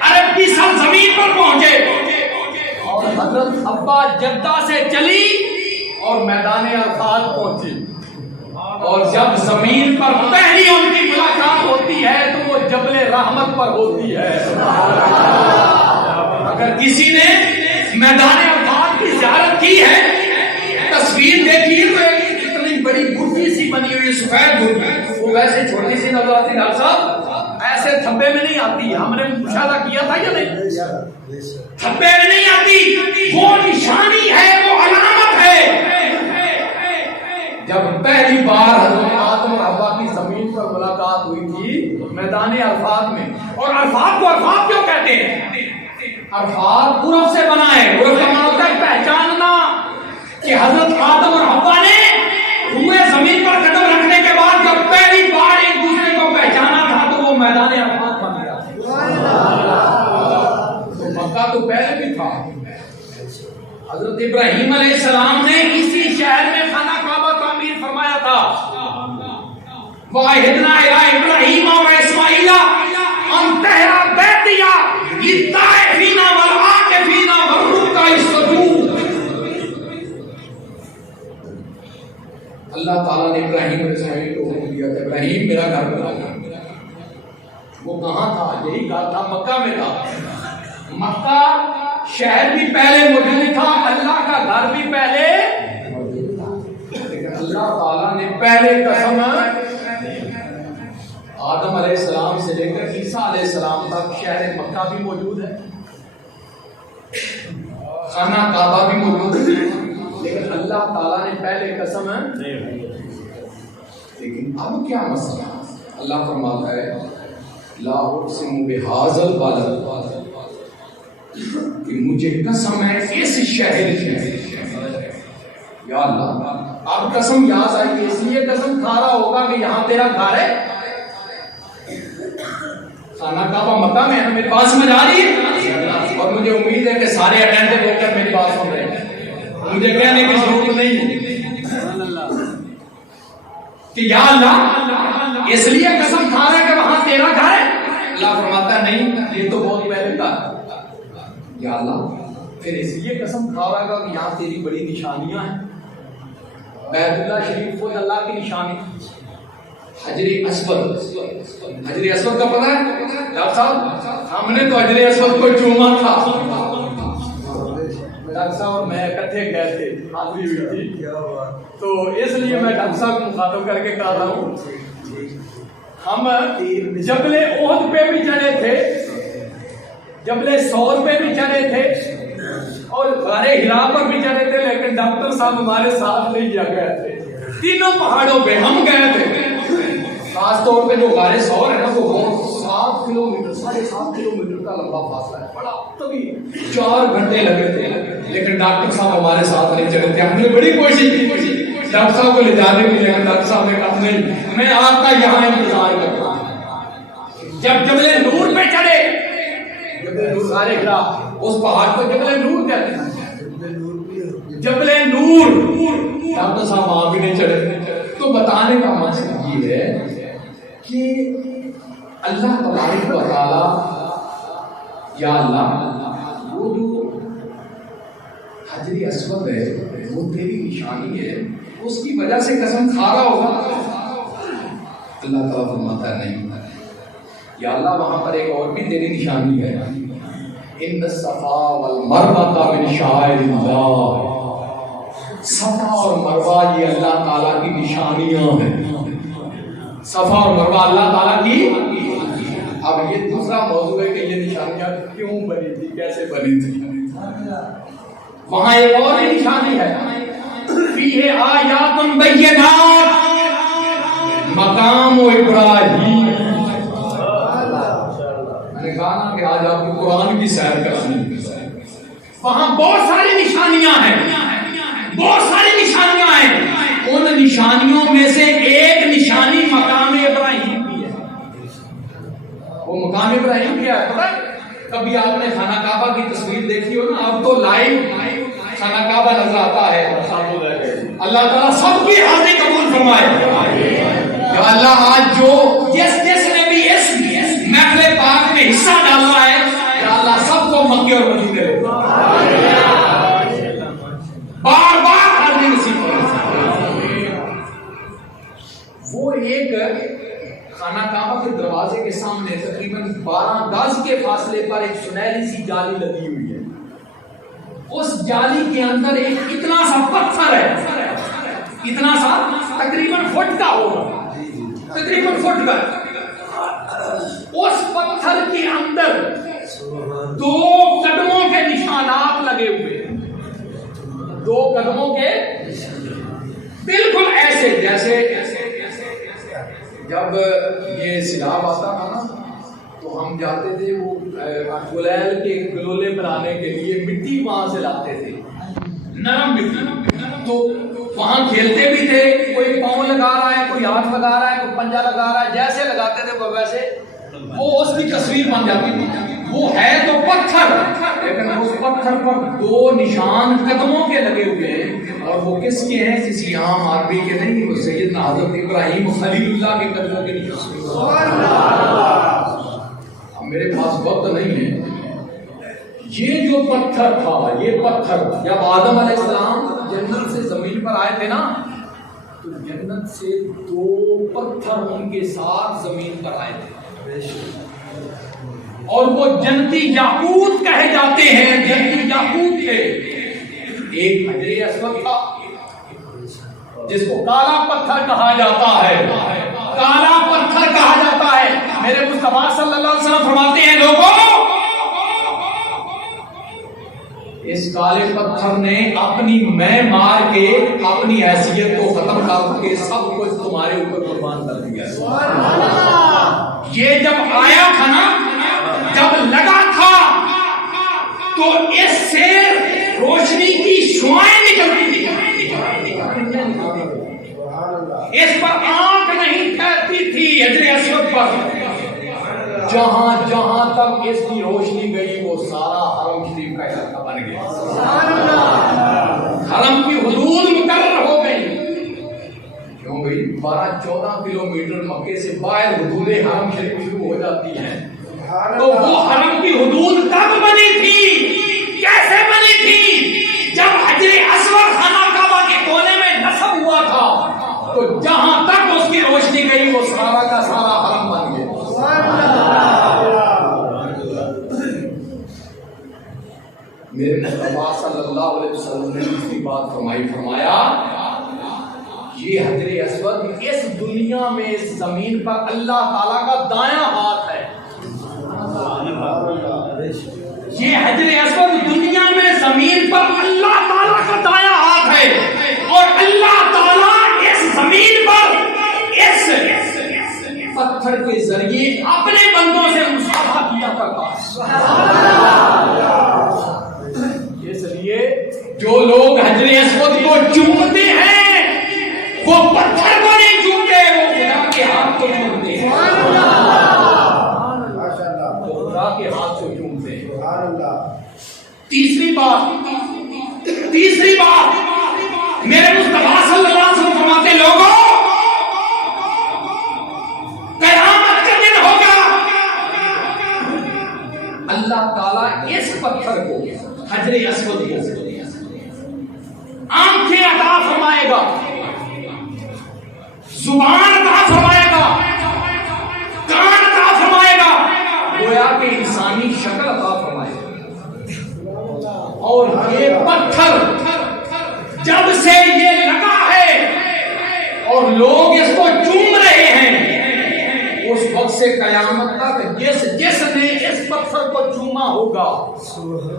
عرب کی سرزمین پر پہنچے، اور حضرت حوا جدہ سے چلی اور میدان عرفات پہنچی. اور جب زمین پر پہلی ان کی ملاقات ہوتی ہے تو وہ جبل رحمت پر ہوتی ہے. اگر کسی نے میدان عرفات کی زیارت کی ہے، تصویر دیکھی تو اتنی بڑی بھٹی سی بنی ہوئی سفید بھٹی، وہ ویسے چھوٹی سی نظر آتی. ڈاکٹر صاحب ایسے تھبے میں نہیں آتی، ہم نے مشاہدہ کیا تھا یا نہیں؟ تھبے میں نہیں آتی. وہ نشانی ہے، وہ علامت ہے. جب پہلی بار حضرت آدم اور حوا کی زمین پر ملاقات ہوئی تھی میدان عرفات میں. اور عرفات کو عرفات کیوں کہتے ہیں؟ عرفات عرف سے بنا ہے. عرف کا معنی ہوتا ہے پہچاننا. کہ حضرت آدم اور حوا نے روئے زمین پر قدم رکھنے کے بعد جب پہلی بار ایک دوسرے کو پہچانا تھا تو وہ میدان عرفات بن گیا. تو مکہ تو پہلے بھی تھا. حضرت ابراہیم علیہ السلام نے اسی شہر میں خانہ کعبہ تعمیر فرمایا تھا. وَعَهِدْنَا إِلَىٰ إِبْرَاهِيمَ وَإِسْمَاعِيلَ أَن طَهِّرَ بَيْتِيَ لِلطَّائِفِينَ وَالْعَاكِفِينَ وَالرُّكَّعِ السُّجُودِ. اللہ تعالیٰ نے ابراہیم علیہ السلام کو حکم دیا تھا ابراہیم میرا گھر بنا. وہ کہاں تھا؟ یہی گھر تھا، مکہ میں تھا. مکہ شہر بھی پہلے موجود تھا، اللہ کا گھر بھی پہلے موجود تھا. لیکن اللہ تعالیٰ نے پہلے قسم آدم علیہ السلام سے لے کر عیسیٰ علیہ السلام تک شہر مکہ بھی موجود ہے، خانہ کعبہ بھی موجود ہے، لیکن اللہ تعالیٰ نے پہلے قسم لیکن اب کیا مسئلہ؟ اللہ فرماتا ہے لا اقسم بہذا البلد کہ مجھے قسم ہے اس شہر کی، یا اللہ اب قسم یاد آئی، اس لیے قسم کھا رہا ہوگا کہ یہاں تیرا گھر ہے، خانہ کعبہ مکہ میں ہے، میری بات سمجھ آ رہی ہے؟ اور مجھے امید ہے کہ سارے اٹینڈنٹ ہو کر میری بات سن رہے ہیں، مجھے کہنے کی ضرورت نہیں کہ یا اللہ اس لیے قسم کھا رہا ہے کہ وہاں تیرا گھر ہے۔ اللہ فرماتا ہے نہیں، یہ تو بہت پہلے تھا، یا اللہ پھر اس لیے قسم کھا رہا ہے کہ یہاں تیری بڑی نشانیاں ہیں، بیت اللہ شریف خود اللہ کی نشانی، حجر اسود، حجر اسود کا پتہ ہے ڈاکٹر صاحب؟ ہم نے تو حجر اسود کو چوما تھا، ڈاکٹر صاحب اور میں اکٹھے گئے تھے، حاضری ہوئی تھی، تو اس لیے میں ڈاکٹر صاحب کو مخاطب کر کے کہا رہا ہوں، ہم جبل احد پہ بھی چڑھے تھے، جبل ثور پہ بھی چڑھے تھے، اور غار ہرا پر بھی چڑھے تھے، لیکن ڈاکٹر صاحب ہمارے ساتھ نہیں کیا گئے تھے، تینوں پہاڑوں پہ ہم گئے تھے، خاص طور پہ جو غار ثور ہے نا وہ بہت 7 کلومیٹر 7.5 کلومیٹر کا لمبا فاصلہ ہے، بڑا طویل، 4 گھنٹے لگے تھے، لیکن ڈاکٹر صاحب ہمارے ساتھ نہیں چڑھے تھے، ہم نے بڑی کوشش کی ڈاکٹر صاحب کو لے جانے کی، لیکن ڈاکٹر صاحب نے کہا نہیں میں آپ کا یہاں انتظار کرتا ہوں۔ جب جبل نور پہ چڑھے، جبل نور غار ہرا، اس پہاڑ کو جبل نور کہتے ہیں، جبل نور، ڈاکٹر صاحب وہاں بھی نہیں چڑھے۔ تو بتانے کا مقصد یہ ہے کہ اللہ تبارک و تعالی، یا اللہ وہ جو حجر اسود ہے وہ تیری نشانی ہے، اس کی وجہ سے قسم کھا رہا ہوگا۔ اللہ تعالیٰ فرماتا ہے نہیں، یا اللہ وہاں پر ایک اور بھی تیری نشانی ہے، ان الصفا والمروہ من شعائر اللہ، صفا اور مروہ یہ اللہ تعالیٰ کی نشانیاں ہیں، صفا اور مروہ اللہ تعالیٰ کی۔ اب یہ دوسرا موضوع ہے کہ یہ نشانیاں کیوں بنی تھی، کیسے بنی تھی۔ وہاں ایک اور نشانی ہے، فیہ آیات بینات مقام ابراہیم۔ میں نے کہا نا کہ آج آپ کو قرآن کی سیر کرانی، وہاں بہت ساری نشانیاں ہیں، بہت ساری نشانیاں ہیں، ان نشانیوں میں سے ایک نشانی مقام ابراہیم بھی ہے۔ وہ مقام ابراہیم کیا ہے پتہ ہے؟ کبھی آپ نے خانہ کعبہ کی تصویر دیکھی ہو نا، اب تو لائیو خانہ کعبہ نظر آتا ہے۔ اللہ تعالیٰ سب کی حاضری قبول فرمائے۔ اللہ آج جو جس نے بھی اس محفل پاک میں حصہ ڈالا ہے، اللہ سب کو مکے اور مدینے دے، بار بار حاضری نصیب کرے۔ وہ ایک خانہ کعبہ کے دروازے کے سامنے تقریباً 12 گز کے فاصلے پر ایک سنہری سی جالی لگی ہوئی ہے، اس جالی کے اندر ایک اتنا سا پتھر ہے، اتنا سا تقریباً فٹ کا ہوگا، تقریباً فٹ کا، اس پتھر کے اندر 2 قدموں کے نشانات لگے ہوئے ہیں، 2 قدموں کے بالکل ایسے جیسے جب یہ سیلاب آتا تھا نا تو ہم جاتے تھے وہ گلیل کے گلولے بنانے کے لیے مٹی وہاں سے لاتے تھے، نرم مٹی، تو وہاں کھیلتے بھی تھے، کوئی پاؤں لگا رہا ہے، کوئی ہاتھ لگا رہا ہے، کوئی پنجہ لگا رہا ہے، جیسے لگاتے تھے وہ ویسے وہ اس کی تصویر بن جاتی تھی۔ وہ ہے تو پتھر، لیکن اس پتھر پر 2 نشان قدموں کے لگے ہوئے ہیں، اور وہ کس کے ہیں؟ کسی عام آدمی کے نہیں، وہ سیدنا حضرت ابراہیم خلیل اللہ کے قدموں کے نشان۔ اب میرے پاس وقت نہیں ہے، یہ جو پتھر تھا، یہ پتھر جب آدم علیہ السلام جنت سے زمین پر آئے تھے نا، تو جنت سے 2 پتھر ان کے ساتھ زمین پر آئے تھے، اور وہ جنتی یاقوت کہے جاتے ہیں، جنتی یاقوت تھے۔ ایک حجر اسود تھا جس کو کالا پتھر کہا جاتا ہے، کالا پتھر کہا جاتا ہے۔ میرے مصطفیٰ صلی اللہ علیہ وسلم فرماتے ہیں، لوگوں اس کالے پتھر نے اپنی میں مار کے اپنی حیثیت کو ختم کر کے سب کچھ تمہارے اوپر قربان کر دیا۔ یہ جب آیا تھا نا، جب لگا تھا تو اس سے روشنی کی شعاعیں نکلتی تھی، اس پر آنکھ نہیں ٹھہرتی تھی حجر اسود پر. جہاں جہاں تک اس کی روشنی گئی وہ سارا حرم شریف کا علاقہ بن گیا. حرم کی حدود مقرر ہو گئی. کیوں گئی؟ 12-14 کلومیٹر مکے سے باہر حدود حرم شریف شروع ہو جاتی ہیں. تو وہ حرم کی حدود کب بنی تھی، کیسے بنی تھی؟ جب حجر اسود خانہ کعبہ کے کونے میں نصب ہوا تھا تو جہاں تک اس کی روشنی گئی وہ سارا کا سارا حرم بن گیا. میرے مصطفیٰ صلی اللہ علیہ وسلم نے دوسری بات فرمایا یہ حجر اسود اس دنیا میں اس زمین پر اللہ تعالیٰ کا دایاں ہاتھ ہے. یہ حجر اسود دنیا میں زمین پر اللہ تعالیٰ کا دایاں ہاتھ ہے اور اللہ تعالیٰ اس زمین پر اس پتھر کے ذریعے اپنے بندوں سے مصافحہ کیا کرتا ہے. اس لیے جو لوگ حجر اسود کو چومتے ہیں وہ پتھر کو نہیں چومتے، وہ خدا کے ہاتھ کو چومتے ہیں. خدا کے ہاتھ کو چومتے ہیں. تیسری بات میرے مصطفیٰ صلی اللہ علیہ وسلم فرماتے لوگوں قیامت کا دن ہوگا، اللہ تعالیٰ اس پتھر کو حجر اسود کو آنکھیں عطا فرمائے گا، زبان عطا فرمائے گا، کان عطا فرمائے گا، گویا کہ انسانی شکل عطا فرمائے گا. اور یہ پتھر جب سے یہ لگا ہے اور لوگ اس کو چوم رہے ہیں اس وقت سے قیامت تک جس نے اس پتھر کو چوما ہوگا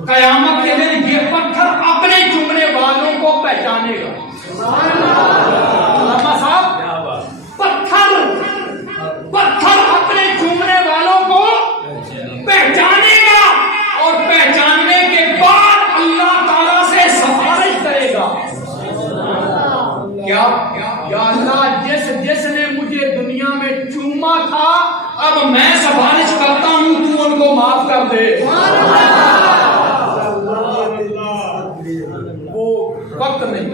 قیامت کے دن یہ پتھر اپنے چومنے والوں کو پہچانے گا. علامہ صاحب پتھر اپنے چومنے والوں کو پہچانے گا اور پہچاننے کے بعد اللہ تعالیٰ سے سفارش کرے گا. کیا یا اللہ جس نے مجھے دنیا میں چوما تھا اب میں سفارش کرتا ہوں تو ان کو معاف کر دے. وہ وقت نہیں،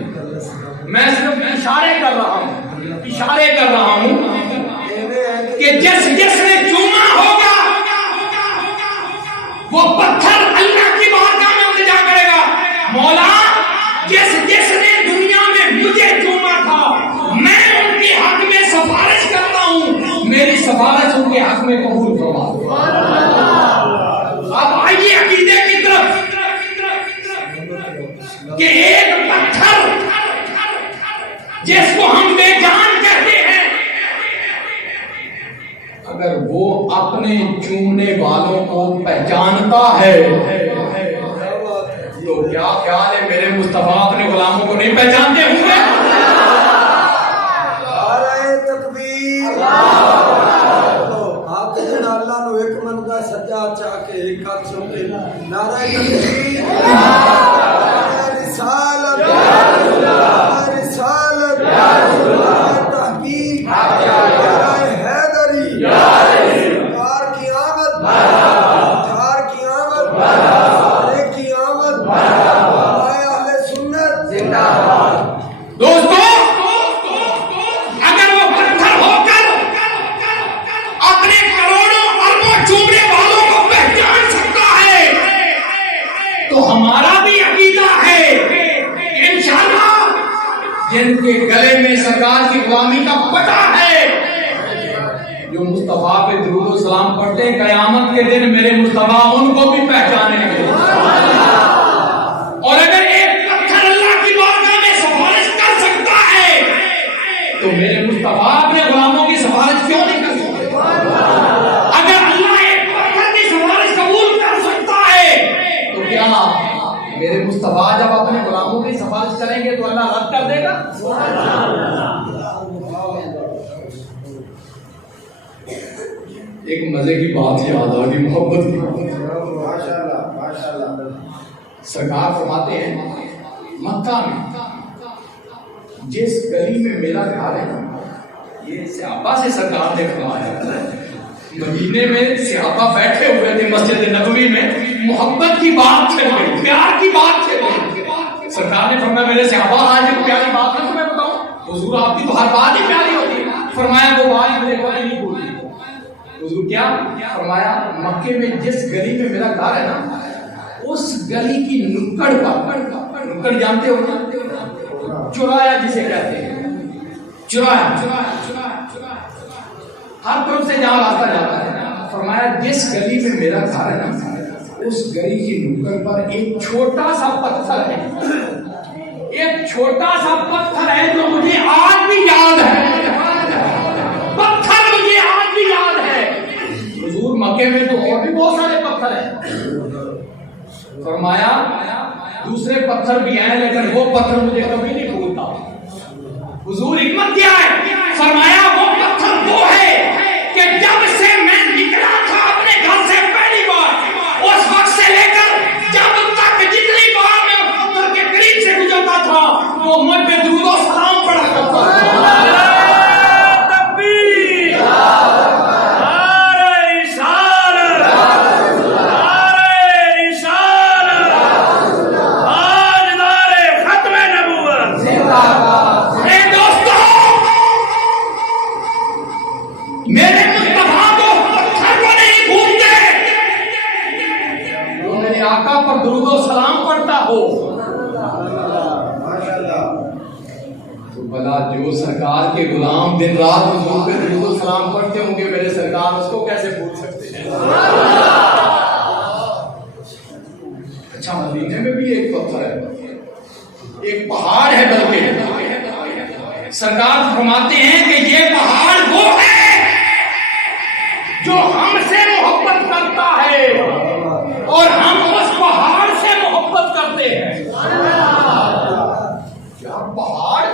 میں صرف اشارے کر رہا ہوں کہ جس نے چوما ہوگا وہ پتھر اللہ کی بارگاہ میں التجا کرے گا، مولا جس نے دنیا میں مجھے چوما تھا میں ان کے حق میں سفارش کرتا ہوں، میری سفارش ان کے حق میں قبول فرما دو. اب آئیے عقیدے کی طرف کہ ایک پتھر جس کو ہم بے جان کہتے ہیں اگر وہ اپنے چومنے والوں کو پہچانتا ہے تو کیا خیال ہے میرے مصطفیٰ اپنے غلاموں کو نہیں پہچانتے ہوں گے؟ اللہ نو ایک من کا سجا چاہ کے ایک ہاتھ سنتے نعرہ تکبیر، رسالت، رسالت، تحقیق، حیدری، کار کی آمد، کار کی آمد، سارے کی آمد، آئے اہل سنت زندہ باد. دوستو اگر وہ پتھر ہو کر اپنے کروڑوں اربوں چومنے والوں کو پہچان سکتا ہے تو ہمارا بھی عقیدہ ہے انشاءاللہ جن کے گلے میں سرکار کی غلامی کا پتہ ہے جو مصطفیٰ پہ درود و سلام پڑھتے ہیں قیامت کے دن میرے مصطفیٰ ان کو بھی پہچانیں گے. اور اگر ایک پتھر اللہ کی بارگاہ میں سفارش کر سکتا ہے تو میرے مصطفیٰ اپنے غلاموں کی سفارش کیوں نہیں کر سکتے؟ اگر اللہ ایک پتھر کی سفارش قبول کر سکتا ہے تو کیا میرے مصطفیٰ جب اپنے غلاموں کی سفارش کریں گے تو اللہ رد کر دے گا؟ ایک مزے کی بات یاد آ گئی، محبت کی. ماشاءاللہ ماشاءاللہ. سرکار فرماتے ہیں مکہ میں جس گلی میں میرا گھر ہے نا، یہ صحابہ سے سرکار نے فرمایا، مدینے میں صحابہ بیٹھے ہوئے تھے مسجد نبوی میں، محبت کی بات چھڑ گئی، پیار کی بات چھڑ گئی، سرکار نے فرمایا میرے صحابہ آج ایک پیاری بات ہے تمہیں بتاؤں، حضور آپ کی تو ہر بات ہی پیاری ہوتی ہے، فرمایا وہ بات میرے کو نہیں بولی، حضور کیا فرمایا مکے میں جس گلی میں میرا گھر ہے نا، اس گلی کی نکڑ پر، نکڑ جانتے ہو نا، چورایا جسے کہتے ہیں، چورایا، ہر طرف سے جہاں راستہ جاتا ہے، فرمایا جس گلی میں میرا گھر ہے نا، اس گلی کی نکڑ پر ایک چھوٹا سا پتھر ہے، ایک چھوٹا سا پتھر ہے جو مجھے آج بھی یاد ہے، پتھر مجھے آج بھی یاد ہے، حضور مکے میں تو اور بھی بہت سارے پتھر ہیں، فرمایا دوسرے پتھر بھی ہیں لیکن وہ پتھر مجھے کبھی نہیں بھولتا، حضور حکمت کیا ہے، فرمایا وہ پتھر وہ ہے کہ جب سے میں نکلا تھا اپنے گھر سے پہلی بار، اس وقت سے لے کر جب تک جتنی بار میں اس پتھر کے قریب سے گزرتا تھا وہ مجھ پہ درود و سلام پڑا کرتا تھا، درود و سلام پڑھتا ہو تو بھلا جو سرکار کے غلام دن رات حضور پہ درود و سلام پڑھتے ہوں گے میرے سرکار اس کو کیسے بھول سکتے ہیں؟ اچھا مدینے میں بھی ایک پتھر ہے، ایک پہاڑ ہے، بلکہ سرکار فرماتے ہیں کہ یہ پہاڑ وہ ہے جو ہم سے محبت کرتا ہے اور ہم اس پہاڑ سے محبت کرتے ہیں، کیا پہاڑ،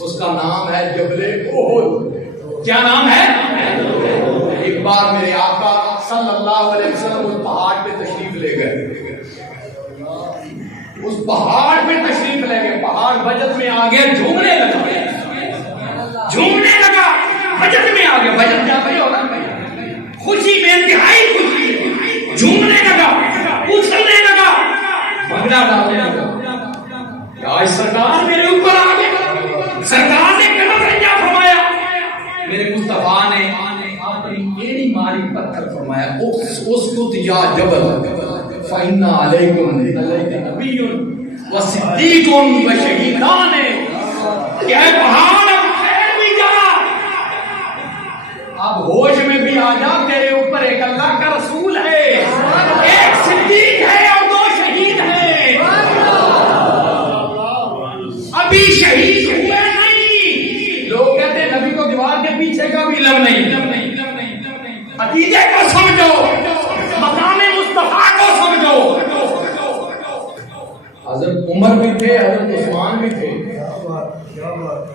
اس کا نام ہے جبل احد، کیا نام ہے؟ ایک بار میرے آقا صلی اللہ علیہ وسلم اس پہاڑ پہ تشریف لے گئے، اس پہاڑ پہ تشریف لے گئے، پہاڑ بجٹ میں آ گیا، جھومنے لگا، جھومنے لگا، بجٹ میں آ گیا، بجٹ کیا بھائی ہوگا، خوشی میں انتہائی خوشی، جھومنے لگا، اچھلنے لگا، بھنگڑا ڈالنے لگا، آج سرکار میرے اوپر آ گئے، سرکار نے قدم رنجا فرمایا، میرے مصطفیٰ نے اپنی ایڑی ماری پتھر فرمایا، اسکت یا جبل فإن علیکم نبی و صدیق و شہیدان، کہ اے پہاڑ اب خیر بھی جا، اب ہوش میں بھی آ جا، تیرے اوپر ایک اللہ کا رسول ہے، ایک صدیق ہے اور دو شہید ہیں، ابھی شہید ہوئے نہیں، لوگ کہتے ہیں نبی کو دیوار کے پیچھے کا بھی علم نہیں، عقیدے کو سمجھو، مقام مصطفیٰ کو سمجھو، حضرت عمر بھی تھے، حضرت عثمان بھی تھے،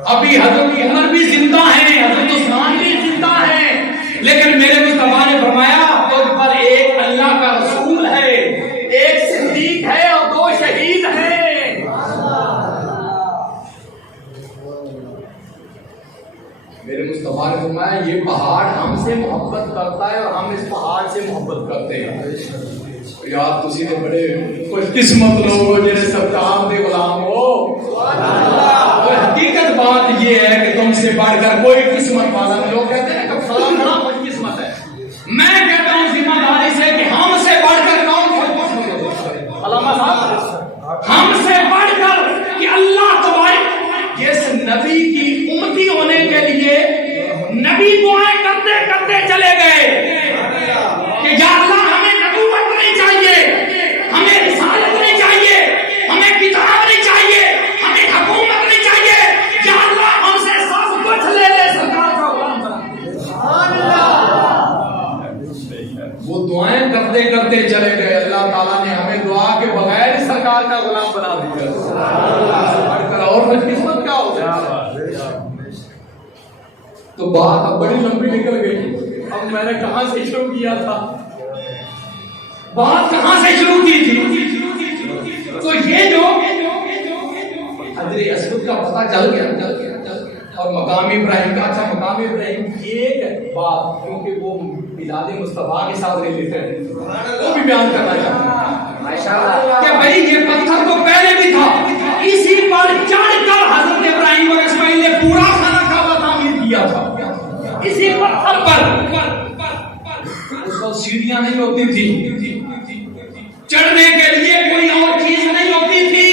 ابھی حضرت عمر بھی زندہ ہیں، حضرت عثمان بھی زندہ ہیں، لیکن میرے مصطفیٰ نے فرمایا تجھ پر ایک اللہ کا رسول ہے، ایک صدیق ہے اور دو شہید ہیں، میرے مصطفیٰ نے فرمایا یہ پہاڑ ہم سے محبت کرتا ہے اور ہم اس پہاڑ سے محبت کرتے ہیں، یار تسی تو بڑے خوش قسمت لوگ ہو جنہیں سرکار دے غلام ہو، اور حقیقت بات یہ ہے کہ تم سے بڑھ کر کوئی قسمت والا نہیں، لوگ کہتے ہیں کہ فلاں بڑا خوش قسمت ہے، میں کہتا ہوں ذمہ داری سے کہ ہم سے بڑھ کر کون خوش قسمت ہے، علامہ صاحب ہم سے بڑھ کر کہ اللہ تبارک جس نبی کی امتی ہونے کے لیے نبی دعائیں کرتے کرتے چلے گئے کہ یا اللہ ہمیں نبوت نہیں چاہیے، ہمیں رسالت نہیں چاہیے، ہمیں کتاب نہیں چاہیے، ہمیں حکومت نہیں چاہیے، یا اللہ ہم سے سب کچھ لے لے، سرکار کا غلام بنا، سبحان اللہ، وہ دعائیں کرتے کرتے چلے گئے، اللہ تعالیٰ نے ہمیں دعا کے بغیر سرکار کا غلام بنا دیا، اور خوش قسمت کیا ہو گیا۔ تو بات اب بڑی لمبی نکل گئی، اب میں نے کہاں سے شروع کیا تھا، بات کہاں سے شروع کی تھی، تو یہ جو حجر اسود کا پتہ چل گیا اور مقام ابراہیم کا، اچھا مقام ابراہیم ایک بات، کیونکہ وہ میلاد مصطفیٰ کے ساتھ ریلیٹڈ ہے، وہ بھی بیان کرنا چاہتا ہوں ماشاءاللہ کہ بھائی یہ پتھر تو پہلے بھی تھا، اسی پر چڑھ کر حضرت ابراہیم اور اسماعیل نے پورا خانہ کعبہ تعمیر کیا تھا، اسی پتھر پر۔ اس وقت سیڑھیاں نہیں ہوتی تھی، چڑھنے کے لیے کوئی اور چیز نہیں ہوتی تھی،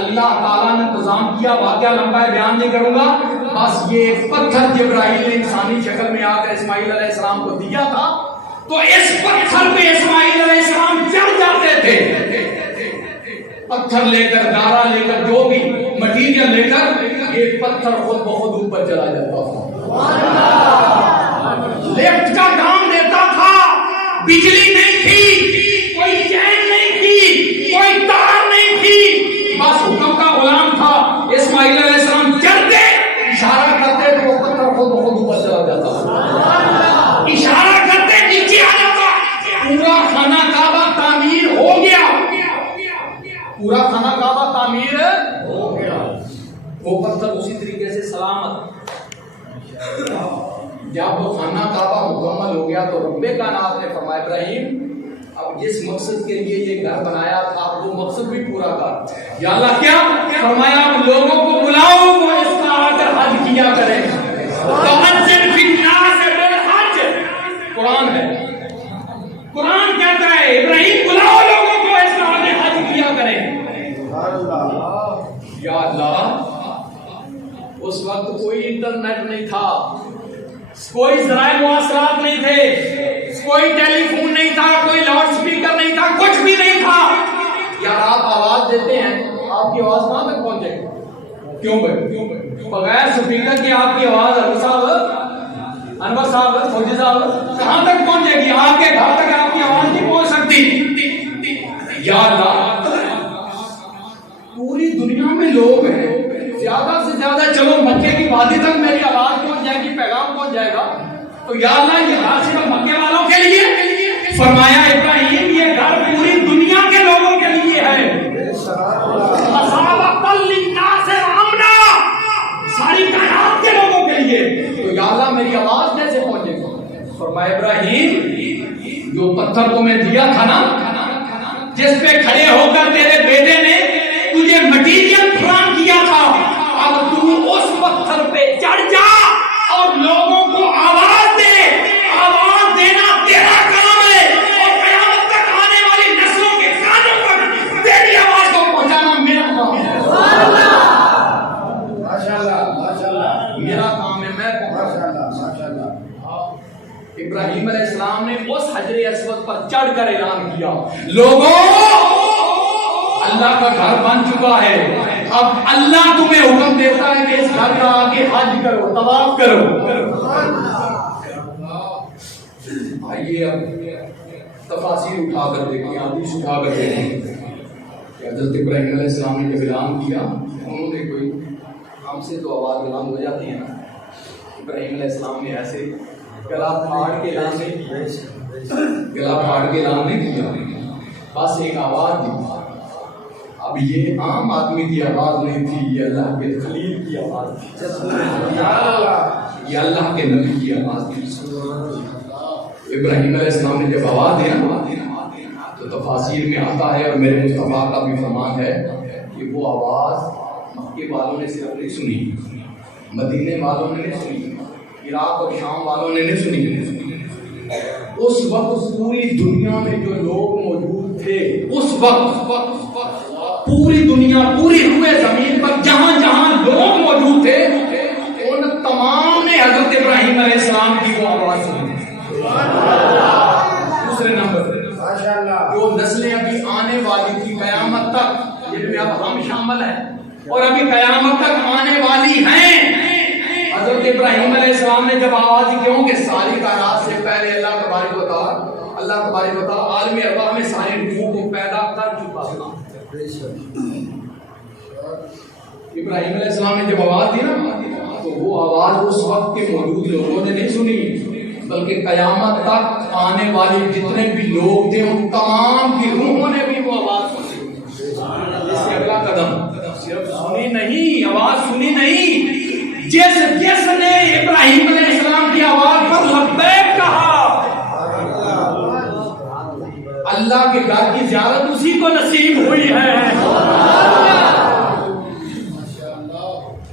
اللہ تعالیٰ نے انتظام کیا، واقعہ لمبا ہے بیان نہیں کروں گا، بس یہ پتھر جبرائیل نے انسانی شکل میں آ کر اسماعیل علیہ السلام کو دیا تھا، تو اس پتھر پہ اسماعیل علیہ السلام چڑھ جاتے تھے، پتھر لے کر، گارا لے کر، جو بھی مٹیریل لے کر، یہ پتھر خود بخود اوپر چلا جاتا تھا، لیفٹ کا کام دیتا تھا، بجلی نہیں تھی، کوئی چین نہیں تھی، کوئی تار نہیں تھی، بس حکم کا غلام تھا، اسماعیل علیہ السلام چڑھتے، اشارہ کرتے تو وہ پتھر خود بخود اوپر چلا جاتا، اشارہ کرتے نیچے آ جاتا، پورا خانہ کعبہ تعمیر ہو گیا، پورا خانہ کعبہ تعمیر ہو گیا، وہ پتھر اسی طریقے سے سلامت۔ جب وہ خانہ کعبہ مکمل ہو گیا تو رب کائنات نے فرمایا ابراہیم اب جس مقصد کے لیے یہ گھر بنایا تھا وہ مقصد بھی پورا کر، یا اللہ کیا فرمایا، اب لوگوں کو بلاؤ وہ اس کا آ کر حج کیا کریں، فَأَذِّنْ فِي النَّاسِ بِالْحَجِّ، قرآن ہے، قرآن کہتا ہے ابراہیم بلاؤ لوگوں کو اس کا آ کر حج کیا کریں، یا اللہ اس وقت کوئی انٹرنیٹ نہیں تھا، کوئی ذرائع مواصلات نہیں تھے، کوئی ٹیلی فون نہیں تھا، کوئی لاؤڈ سپیکر نہیں تھا، کچھ بھی نہیں تھا، یار آپ آواز دیتے ہیں، آپ کی آواز کہاں تک پہنچے گی؟ کیوں بھائی بغیر سپیکر کی آپ کی آواز انور صاحب فوجی صاحب کہاں تک پہنچے گی؟ آپ کے گھر تک آپ کی آواز نہیں پہنچ سکتی، یا اللہ پوری دنیا میں لوگ ہیں، زیادہ سے زیادہ چلو مکے کی وادی تک میری آواز پہنچ جائے گی، پیغام پہنچ جائے گا، تو یا اللہ یہ گھر صرف مکے والوں کے لیے، فرمایا ابراہیم یہ گھر پوری دنیا کے لوگوں کے لیے ہے، مصابۃ للناس وامنا، ساری کائنات کے لوگوں کے لیے، تو یا اللہ میری آواز کیسے پہنچے گی؟ فرمایا ابراہیم جو پتھر تمہیں دیا تھا نا، جس پہ کھڑے ہو کر تیرے بیٹے نے تجھے مٹیریل فراہم کیا تھا، اب تو اس پتھر پہ چڑھ جا اور لوگوں کو آواز دے، آواز دینا تیرا کام ہے، اور قیامت تک آنے والی نسلوں کے کانوں پر تیری آواز کو پہنچانا میرا کام ہے، ماشاءاللہ میرا کام ہے، میں ماشاءاللہ۔ ابراہیم علیہ السلام نے اس حجر اسود پر چڑھ کر اعلان کیا، لوگوں اللہ کا گھر بن چکا ہے، اب اللہ تمہیں حکم دیتا ہے کہ اس گھر کا آگے حج کرو، طواف کرو۔ آئیے اب تفاصیر اٹھا کر دیکھیں، حدیث اٹھا کر دیکھیں کہ حضرت ابراہیم علیہ السلام نے جب اعلان کیا، انہوں نے کوئی ہم سے تو آواز اعلان ہو جاتی ہے نا، ابراہیم علیہ السلام نے ایسے گلا پھاڑ کے اعلان نہیں کیا، گلا پھاڑ کے اعلان نہیں کیا، بس ایک آواز دی۔ اب یہ عام آدمی کی آواز نہیں تھی، یہ اللہ کے خلیل کی آواز تھی، یہ اللہ کے نبی کی آواز تھی۔ ابراہیم علیہ السلام نے جب آواز دیا تو تفاسیر میں آتا ہے، اور میرے مصطفیٰ کا بھی فرمان ہے کہ وہ آواز مکے والوں نے صرف نہیں سنی، مدینے والوں نے نہیں سنی، عراق اور شام والوں نے نہیں سنی، اس وقت پوری دنیا میں جو لوگ موجود تھے، اس وقت پوری دنیا، پوری روئے زمین پر جہاں جہاں لوگ موجود تھے، ان تمام نے حضرت ابراہیم علیہ السلام کی وہ آواز سنی۔ دوسرے نمبر جو نسلیں ابھی آنے والی تھی قیامت تک، جن میں اب ہم شامل ہیں اور ابھی قیامت تک آنے والی ہیں، حضرت ابراہیم علیہ السلام نے جب آواز دی، کیوں کہ ساری کائنات سے پہلے اللہ تبارک و تعالی عالم ارواح میں ساری روحوں کو پیدا کر چکا تھا۔ ابراہیم علیہ السلام نے جب آواز دی نا، تو وہ آواز اس وقت کے موجود لوگوں نے نہیں سنی، بلکہ قیامت تک آنے والے جتنے بھی لوگ تھے ان تمام کی روحوں نے بھی وہ آواز سنی۔ نہیں، آواز سنی نہیں. جس نے ابراہیم علیہ السلام کی آواز پر لبیک کہا، اللہ کے گھر کی زیارت اسی کو نصیب ہوئی ہے.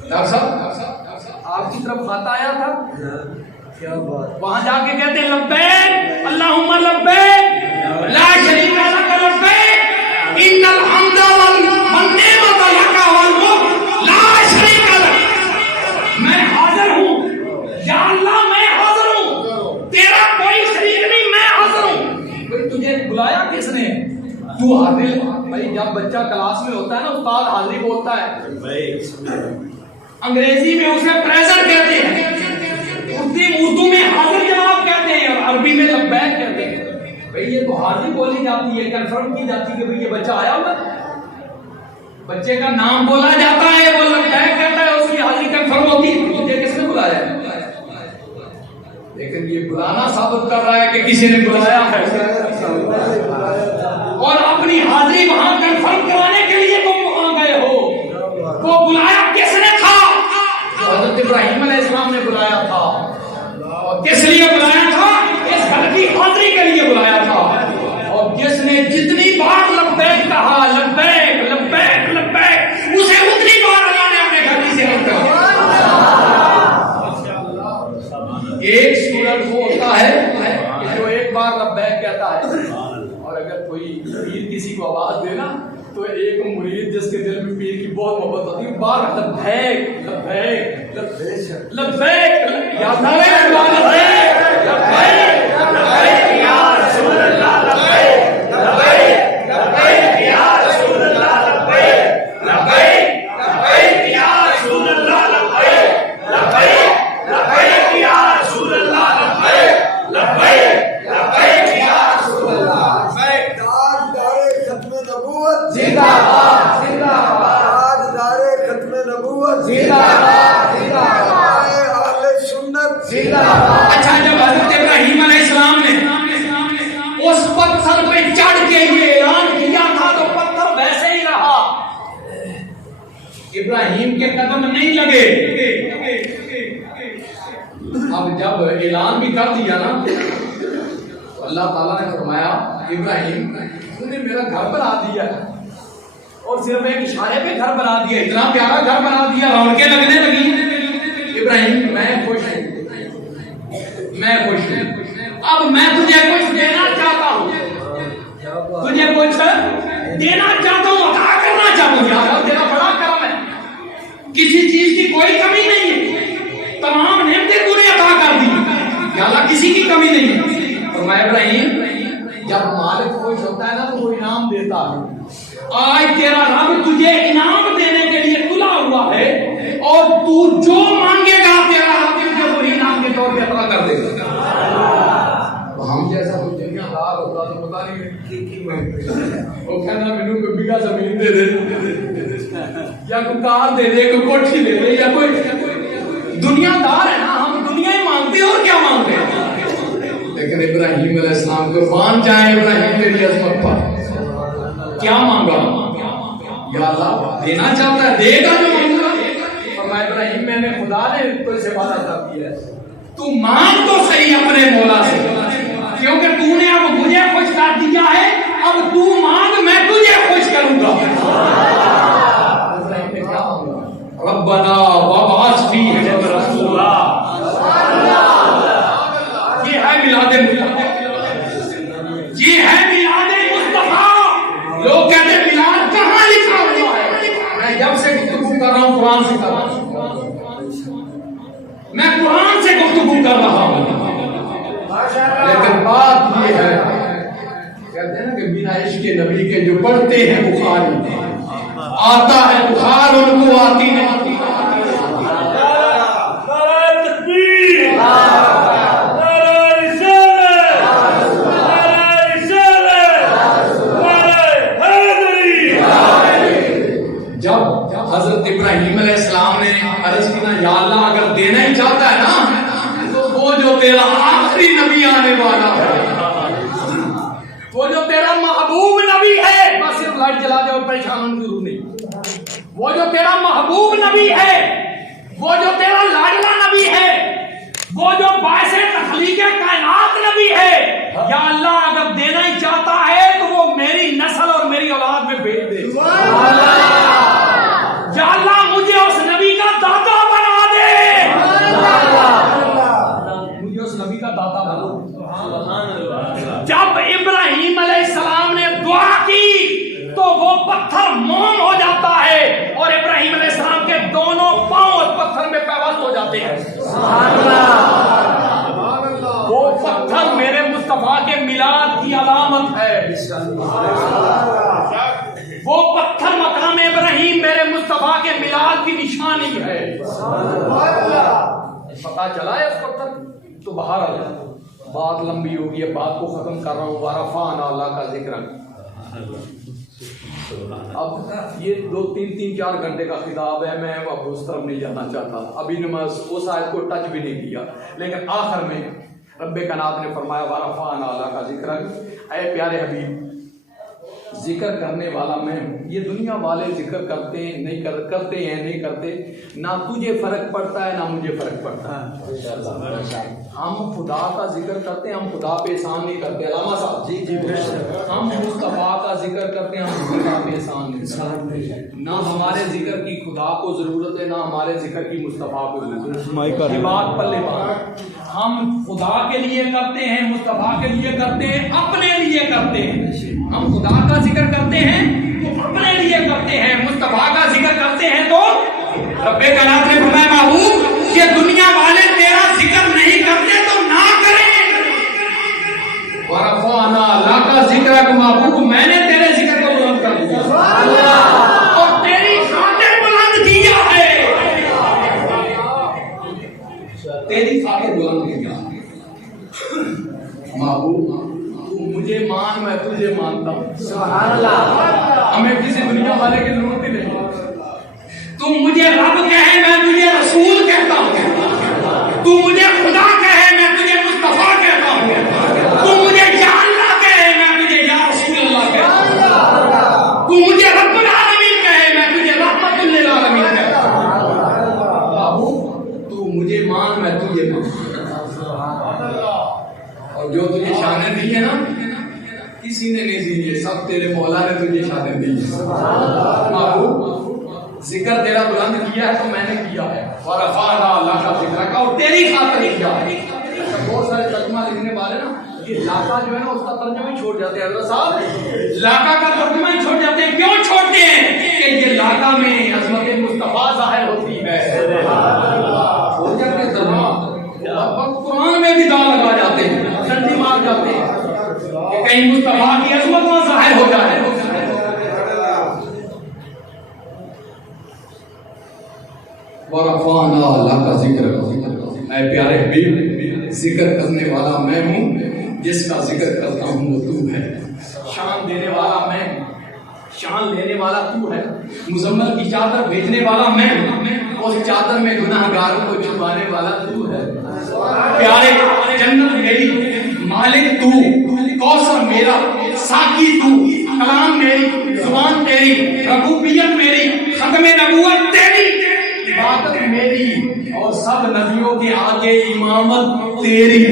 ڈاکٹر صاحب آپ کی طرف خط آیا تھا، کیا بات. وہاں جا کے کہتے ہیں لبیک اللہم لبیک لا شریک لک لبیک ان الحمد والنعمت لک والملک لا شریک لک. میں حاضر ہوں یا اللہ، میں حاضر ہوں، تیرا کوئی شریک نہیں، میں حاضر ہوں. بھئی تجھے بلایا کس نے؟ تو حاضر. بھائی جب بچہ کلاس میں ہوتا ہے نا، استاد حاضری بولتا ہے، انگریزی میں اسے پریزنٹ کہتے ہیں، اردو میں حاضر جواب کہتے ہیں، اور عربی میں لبیک کہتے ہیں. بھئی یہ تو حاضری بولی جاتی ہے، کنفرم کی جاتی ہے کہ بھئی یہ بچہ آیا ہوگا. بچے کا نام بولا جاتا ہے، وہ لبیک کہتا ہے، اس کی حاضری کنفرم ہوتی ہے. مجھے کس نے بلایا ہے؟ لیکن یہ بلانا ثابت کر رہا ہے کہ کسی نے بلایا ہے، اور اپنی حاضری وہاں کنفرم کرانے کے لیے تم وہاں گئے ہو. وہ بلایا کس نے تھا؟ حضرت ابراہیم علیہ السلام نے بلایا تھا. اور کس لیے بلایا تھا؟ اس گھر کی حاضری کے لیے بلایا تھا. اور جس نے جتنی بار لبیک کہا، لبیک لبیک لبیک، اسے اتنی بار اللہ نے اپنے گھر کی زیارت کرائی. ایک صورت وہ ہوتا ہے کہ جو ایک بار لبیک کہتا ہے، اور اگر کوئی مرید کسی کو آواز دے نا، تو ایک مرید جس کے دل میں پیر کی بہت محبت ہوتی ہے، بار لبیک لبیک لبیک لبیک یا لبیک لبیک لبیک یا رسول اللہ، لبیک لبیک لبیک یا رسول اللہ، لبیک لبیک لبیک یا رسول اللہ، لبیک لبیک لبیک یا رسول اللہ، لبیک لبیک لبیک یا رسول اللہ. تاجدار ختم نبوت زندہ باد، زندہ باد، تاجدار ختم نبوت زندہ باد، زندہ باد، اہل سنت زندہ باد. اچھا، جب حضرت ابراہیم علیہ السلام نے اس پتھر پہ چڑھ کے یہ اعلان کیا تھا تو پتھر ویسے ہی رہا، ابراہیم کے قدم نہیں لگے. اب جب اعلان بھی کر دیا نا، تو اللہ تعالیٰ نے فرمایا ابراہیم تو نے میرا گھر بنا دیا، اور صرف ایک اشارے پہ گھر بنا دیا، اتنا پیارا گھر بنا دیا، رونقیں لگنے لگی. ابراہیم میں خوش ہوں، میں خوش ہوں. اب میں تجھے کچھ دینا چاہتا ہوں، تجھے کچھ دینا چاہتا ہوں، عطا کرنا چاہتا ہوں. یا اللہ تیرا بڑا کرم ہے، کسی چیز کی کوئی کمی نہیں ہے، تمام نعمتیں تو نے عطا کر دی. یا اللہ کسی کی کمی نہیں ہے. فرمایا ابراہیم جب مالک خوش ہوتا ہے نا تو وہ انعام دیتا ہے. آج تیرا رب تجھے انعام دینے کے لیے تلا ہوا ہے، اور تو جو مانگے گا تیرا رب تجھے وہی انعام کے طور پہ عطا کر دے گا. ہم جیسا کوئی دنیا دار ہوتا تو پتا نہیں وہ کہنا مینوں کوئی بیگھا زمین دے دے، یا کوئی کار دے دے، کوئی کوٹھی دے دے، یا کوئی دنیا دار ہے نا، ہم دنیا ہی مانگتے ہیں اور کیا مانگتے ہیں. لیکن ابراہیم علیہ السلام قربان جائیں ابراہیم تیری عظمت پر، کیا مانگا؟ یا اللہ دینا چاہتا ہے دے گا جو مانگا. فرمایا ابراہیم میں نے خدا نے تجھ سے وعدہ کر دیا ہے، تو مانگ تو صحیح اپنے مولا سے، کیونکہ تو نے اب مجھے خوش کر دیا ہے، اب تو مانگ میں تجھے خوش کروں گا. ابراہیم نے کیا مانگا؟ ربنا وابعث فیہم رسولا. یہ ہے میلاد مصطفیٰ، یہ ہے میلاد مصطفیٰ. لوگ کہتے ہیں میلاد کہاں لکھا ہوا ہے؟ میں جب سے گفتگو کر رہا ہوں قرآن سے کر رہا ہوں، میں قرآن سے گفتگو کر رہا ہوں. لیکن بات یہ ہے، کہتے ہیں نا کہ بنا عشق نبی کے جو پڑھتے ہیں بخاری، آتا ہے بخار ان کو آتی نہیں. جب حضرت ابراہیم علیہ السلام نے عرض کی نا یا اللہ اگر دینا ہی چاہتا ہے نا تو وہ جو تیرا آخری نبی آنے والا ہے، وہ جو تیرا محبوب نبی ہے، بس صرف لائٹ جلا دے اور پریشان ہونے کی ضرورت نہیں. وہ جو تیرا محبوب نبی ہے، وہ جو تیرا لاڈلا نبی ہے، وہ جو باعث تخلیق کائنات نبی ہے، یا اللہ اگر دینا ہی چاہتا ہے تو وہ میری نسل اور میری اولاد میں بھیج دے۔ یا اللہ مجھے اس نبی کا دادا بنا دے، مجھے اس نبی کا دادا بنا دے۔ جب ابراہیم علیہ السلام نے دعا کی تو وہ پتھر موم ہو جاتا ہے اور ابراہیم علیہ السلام کے دونوں پاؤں اس پتھر میں پیوست ہو جاتے ہیں۔ وہ پتھر میرے مصطفیٰ کے میلاد کی علامت ہے۔ وہ پتھر مقام ابراہیم میرے مصطفیٰ کے میلاد کی نشانی ہے۔ پتا چلا ہے اس پتھر تو باہر آ جائے، بات لمبی ہوگی، اب بات کو ختم کر رہا ہوں۔ ورفعنا اللہ کا ذکر، اب یہ 2-3 گھنٹے کا خطاب ہے، میں اب اس طرف نہیں جانا چاہتا۔ ابھی نماز اس آیت کو ٹچ بھی نہیں کیا، لیکن آخر میں رب کائنات نے فرمایا ورفعنا اللہ کا ذکر، اے پیارے حبیب ذکر کرنے والا میں ہوں۔ یہ دنیا والے ذکر کرتے ہیں نہیں کرتے، نہ تجھے فرق پڑتا ہے نہ مجھے فرق پڑتا ہے۔ ہم خدا کا ذکر کرتے ہیں، ہم خدا پہ احسان نہیں کرتے۔ علامہ صاحب جی ہم مصطفیٰ کا ذکر کرتے ہیں، ہم خدا پہ احسان نہیں کرتے۔ نہ ہمارے ذکر کی خدا کو ضرورت ہے، نہ ہمارے ذکر کی مصطفیٰ کو ضرورت ہے۔ یہ بات پلے بات، ہم خدا کے لیے کرتے ہیں، مصطفیٰ کے لیے کرتے ہیں، اپنے لیے کرتے ہیں۔ ہم خدا کا ذکر کرتے ہیں تو اپنے لیے کرتے ہیں، مصطفیٰ کا ذکر کرتے ہیں تو رب کائنات نے فرمایا محبوب یہ دنیا والے تیرا ذکر نہیں کرتے تو نہ کریں۔ ورفعنا اللہ کا ذکر، محبوب میں نے تیرے ذکر کو بلند کر دیا اور تیری خاطر بلند کیا ہے، تیری خاطر بلند کیا۔ محبوب مجھے مان، میں تجھے مانتا ہوں۔ سبحان اللہ، ہمیں کسی دنیا والے کی ضرورت ہی نہیں۔ تم مجھے رب کہے میں تجھے رسول کہتا ہوں، تم مجھے خدا کہے میں تجھے مصطفیٰ کہتا ہوں، تم مجھے یا اللہ کہے میں تجھے یا رسول اللہ کہتا ہوں، تم مجھے رب العالمین کہے میں تجھے رحمت للعالمین کہتا ہوں۔ بابو تو مجھے مان، میں تجھے مان، اور جو تجھے شانیں دی ہیں نا کسی نے نہیں دی ہے، سب تیرے مولا نے تجھے شانیں دی ہیں۔ محبوب ذکر تیرا بلند کیا ہے تو میں نے کیا ہے، ورفعنا اللہ کا ذکر کا، اور تیری خاطر کیا ہے۔ بہت سارے ترجمہ لکھنے والے نا یہ لاکا جو ہے نا اس کا ترجمہ ہی چھوڑ جاتے ہیں۔ حضرت صاحب لاکا کا ترجمہ ہی چھوڑ جاتے ہیں، کیوں چھوڑتے ہیں؟ کہ یہ لاکا میں عظمت مصطفیٰ ظاہر ہوتی ہے۔ ہو جاتے ترجمہ قرآن میں بھی داغ لگا جاتے ہیں، ڈنڈی مار جاتے ہیں کہ کہیں مصطفیٰ کی عظمت وہاں ظاہر ہو جائے۔ ورفعنا اللہ کا ذکر، اے پیارے حبیب ذکر کرنے والا میں ہوں، جس کا ذکر کرتا ہوں وہ تو ہے۔ شان دینے والا میں، شان لینے والا تو ہے، مزمل کی چادر بھیجنے والا میں، اس چادر میں گناہ گاروں کو چھپانے والا تو ہے۔ پیارے جنت میری، مالک تو، کوثر میرا، ساقی تو، کلام میری، زبان تیری، ربوبیت میری، ختم نبوت تیری، عبادت میری، اور سب نبیوں کے آگے امامت تیری۔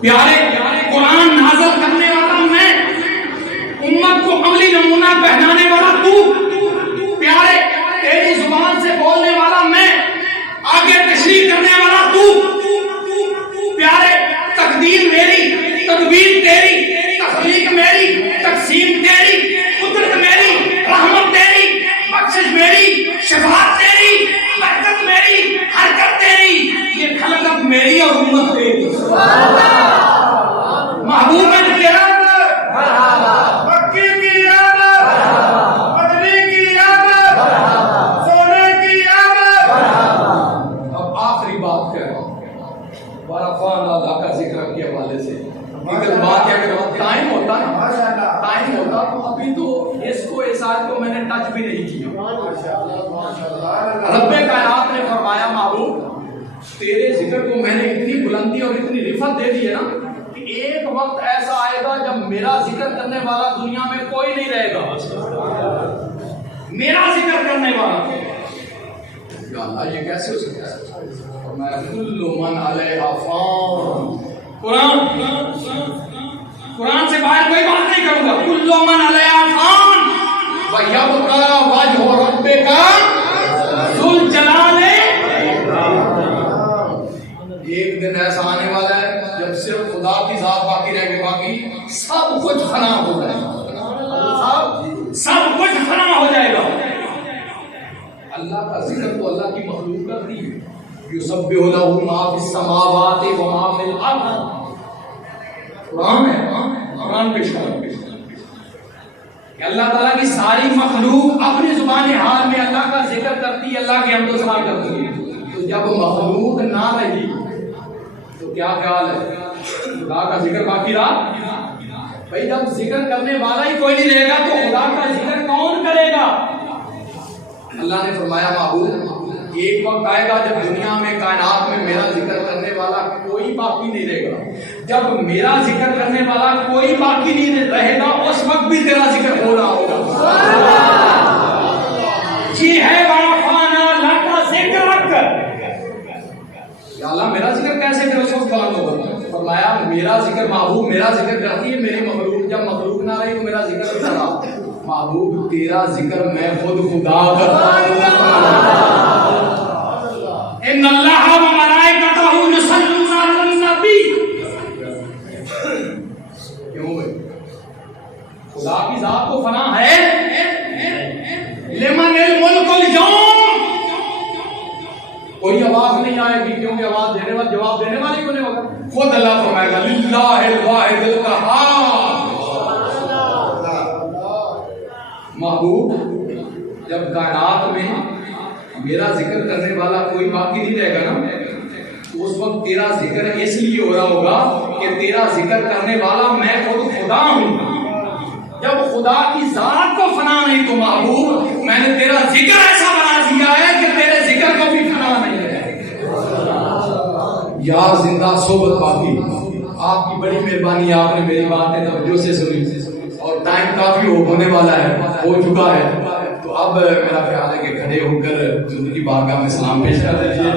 پیارے قرآن نازل کرنے والا میں، امت کو عملی نمونہ پہنانے والا تو، پیارے تیری زبان سے بولنے والا میں، آگے تشریح کرنے والا تو، پیارے تقدیر میری، تدبیر تیری، تخلیق میری، تقسیم تیری، قدرت میری، رحمت تیری، بخشش میری، شفاعت تیری، برکت میری، حرکت تیری، یہ خلقت میری اور امت تیری۔ محبوب تیرا مکی کی عادت، مدنی کی عادت، سونے کی عادت۔ اب آخری بات کہہ رہا ہوں ورفعنا اللہ کا ذکر کے حوالے سے، اگر بات ہے کہ ٹائم ہوتا تو ابھی تو اس کو اس آیت کو میں نے ٹچ بھی نہیں کیا۔ رب کائنات نے فرمایا محبوب تیرے ذکر کو میں نے اتنی بلندی اور اتنی رفت دے دی ہے نا کہ ایک وقت ایسا آئے گا جب میرا ذکر کرنے والا دنیا میں کوئی نہیں رہے گا. میرا ذکر کرنے والا. یا اللہ یہ کیسے ہو سکتا ہے؟ میں کل من علیہا فان. قرآن سے باہر کوئی بات نہیں کروں گا. کل من علیہا فان وَيَبْقَى وَجْهُ رَبِّكَ ذُو الْجَلَالِ. ایک دن ایسا آنے والا ہے جب صرف خدا کی ذات باقی رہ گئی، باقی سب کچھ فنا ہو جائے گا. سب کچھ فنا ہو جائے گا. اللہ کا ذکر تو اللہ کی مخلوق کرتی ہے. یسبح لہ ما فی السماوات و ما فی الارض. قرآن ہے، قرآن پیش کرو کہ اللہ تعالیٰ کی ساری مخلوق اپنی زبان حال میں اللہ کا ذکر کرتی ہے، اللہ کی حمد و ثنا کرتی ہے. تو جب مخلوق نہ رہی تو کیا خیال ہے؟ خدا کا ذکر باقی رہا. بھائی جب ذکر کرنے والا ہی کوئی نہیں رہے گا تو خدا کا ذکر کون کرے گا؟ اللہ نے فرمایا محبوب ایک وقت آئے گا جب دنیا میں کائنات میں میرا ذکر کرنے والا کوئی باقی نہیں رہے گا. جب میرا ذکر کرنے والا کوئی باقی نہیں رہے گا اس وقت بھی تیرا ذکر ہو رہا ہوگا. جی ہے وَرَفَعْنَا لَكَ ذِكْرَكَ. یا اللہ میرا ذکر کیسے پھر اس وقت بلند ہوگا؟ فرمایا میرا ذکر محبوب میرا ذکر کرتی ہے میری مخلوق. جب مخلوق نہ رہی تو میرا ذکر کرا. محبوب تیرا ذکر میں خود خدا کرتا ہوں. ان اللہ و ملائکتہ یصلون علی النبی. کیوں بھائی؟ خدا کی ذات کو فنا ہے. لمن الملک اليوم. کوئی آواز نہیں آئے گی کیونکہ آواز دینے والا جواب دینے والے کیوں نہیں ہوگا؟ خود اللہ فرمائے گا للہ الواحد القہار. محبوب جب کائنات میں میرا ذکر کرنے والا کوئی باقی نہیں رہے گا نا تو اس وقت تیرا ذکر اس لیے ہو رہا ہوگا کہ تیرا ذکر کرنے والا میں خود خدا ہوں. جب خدا کی ذات کو فنا نہیں تو محبوب میں نے تیرا ذکر ایسا بنا دیا ہے کہ تیرے ذکر کو بھی فنا نہیں ہے. یا زندہ صحبت باقی. آپ کی بڑی مہربانی، آپ نے میری باتیں توجہ سے سنی اور ٹائم کافی ہونے والا ہے، ہو چکا ہے. تو اب میرا خیال ہے کہ کھڑے ہو کر زندگی بارگاہ میں سلام پیش کر دیجیے.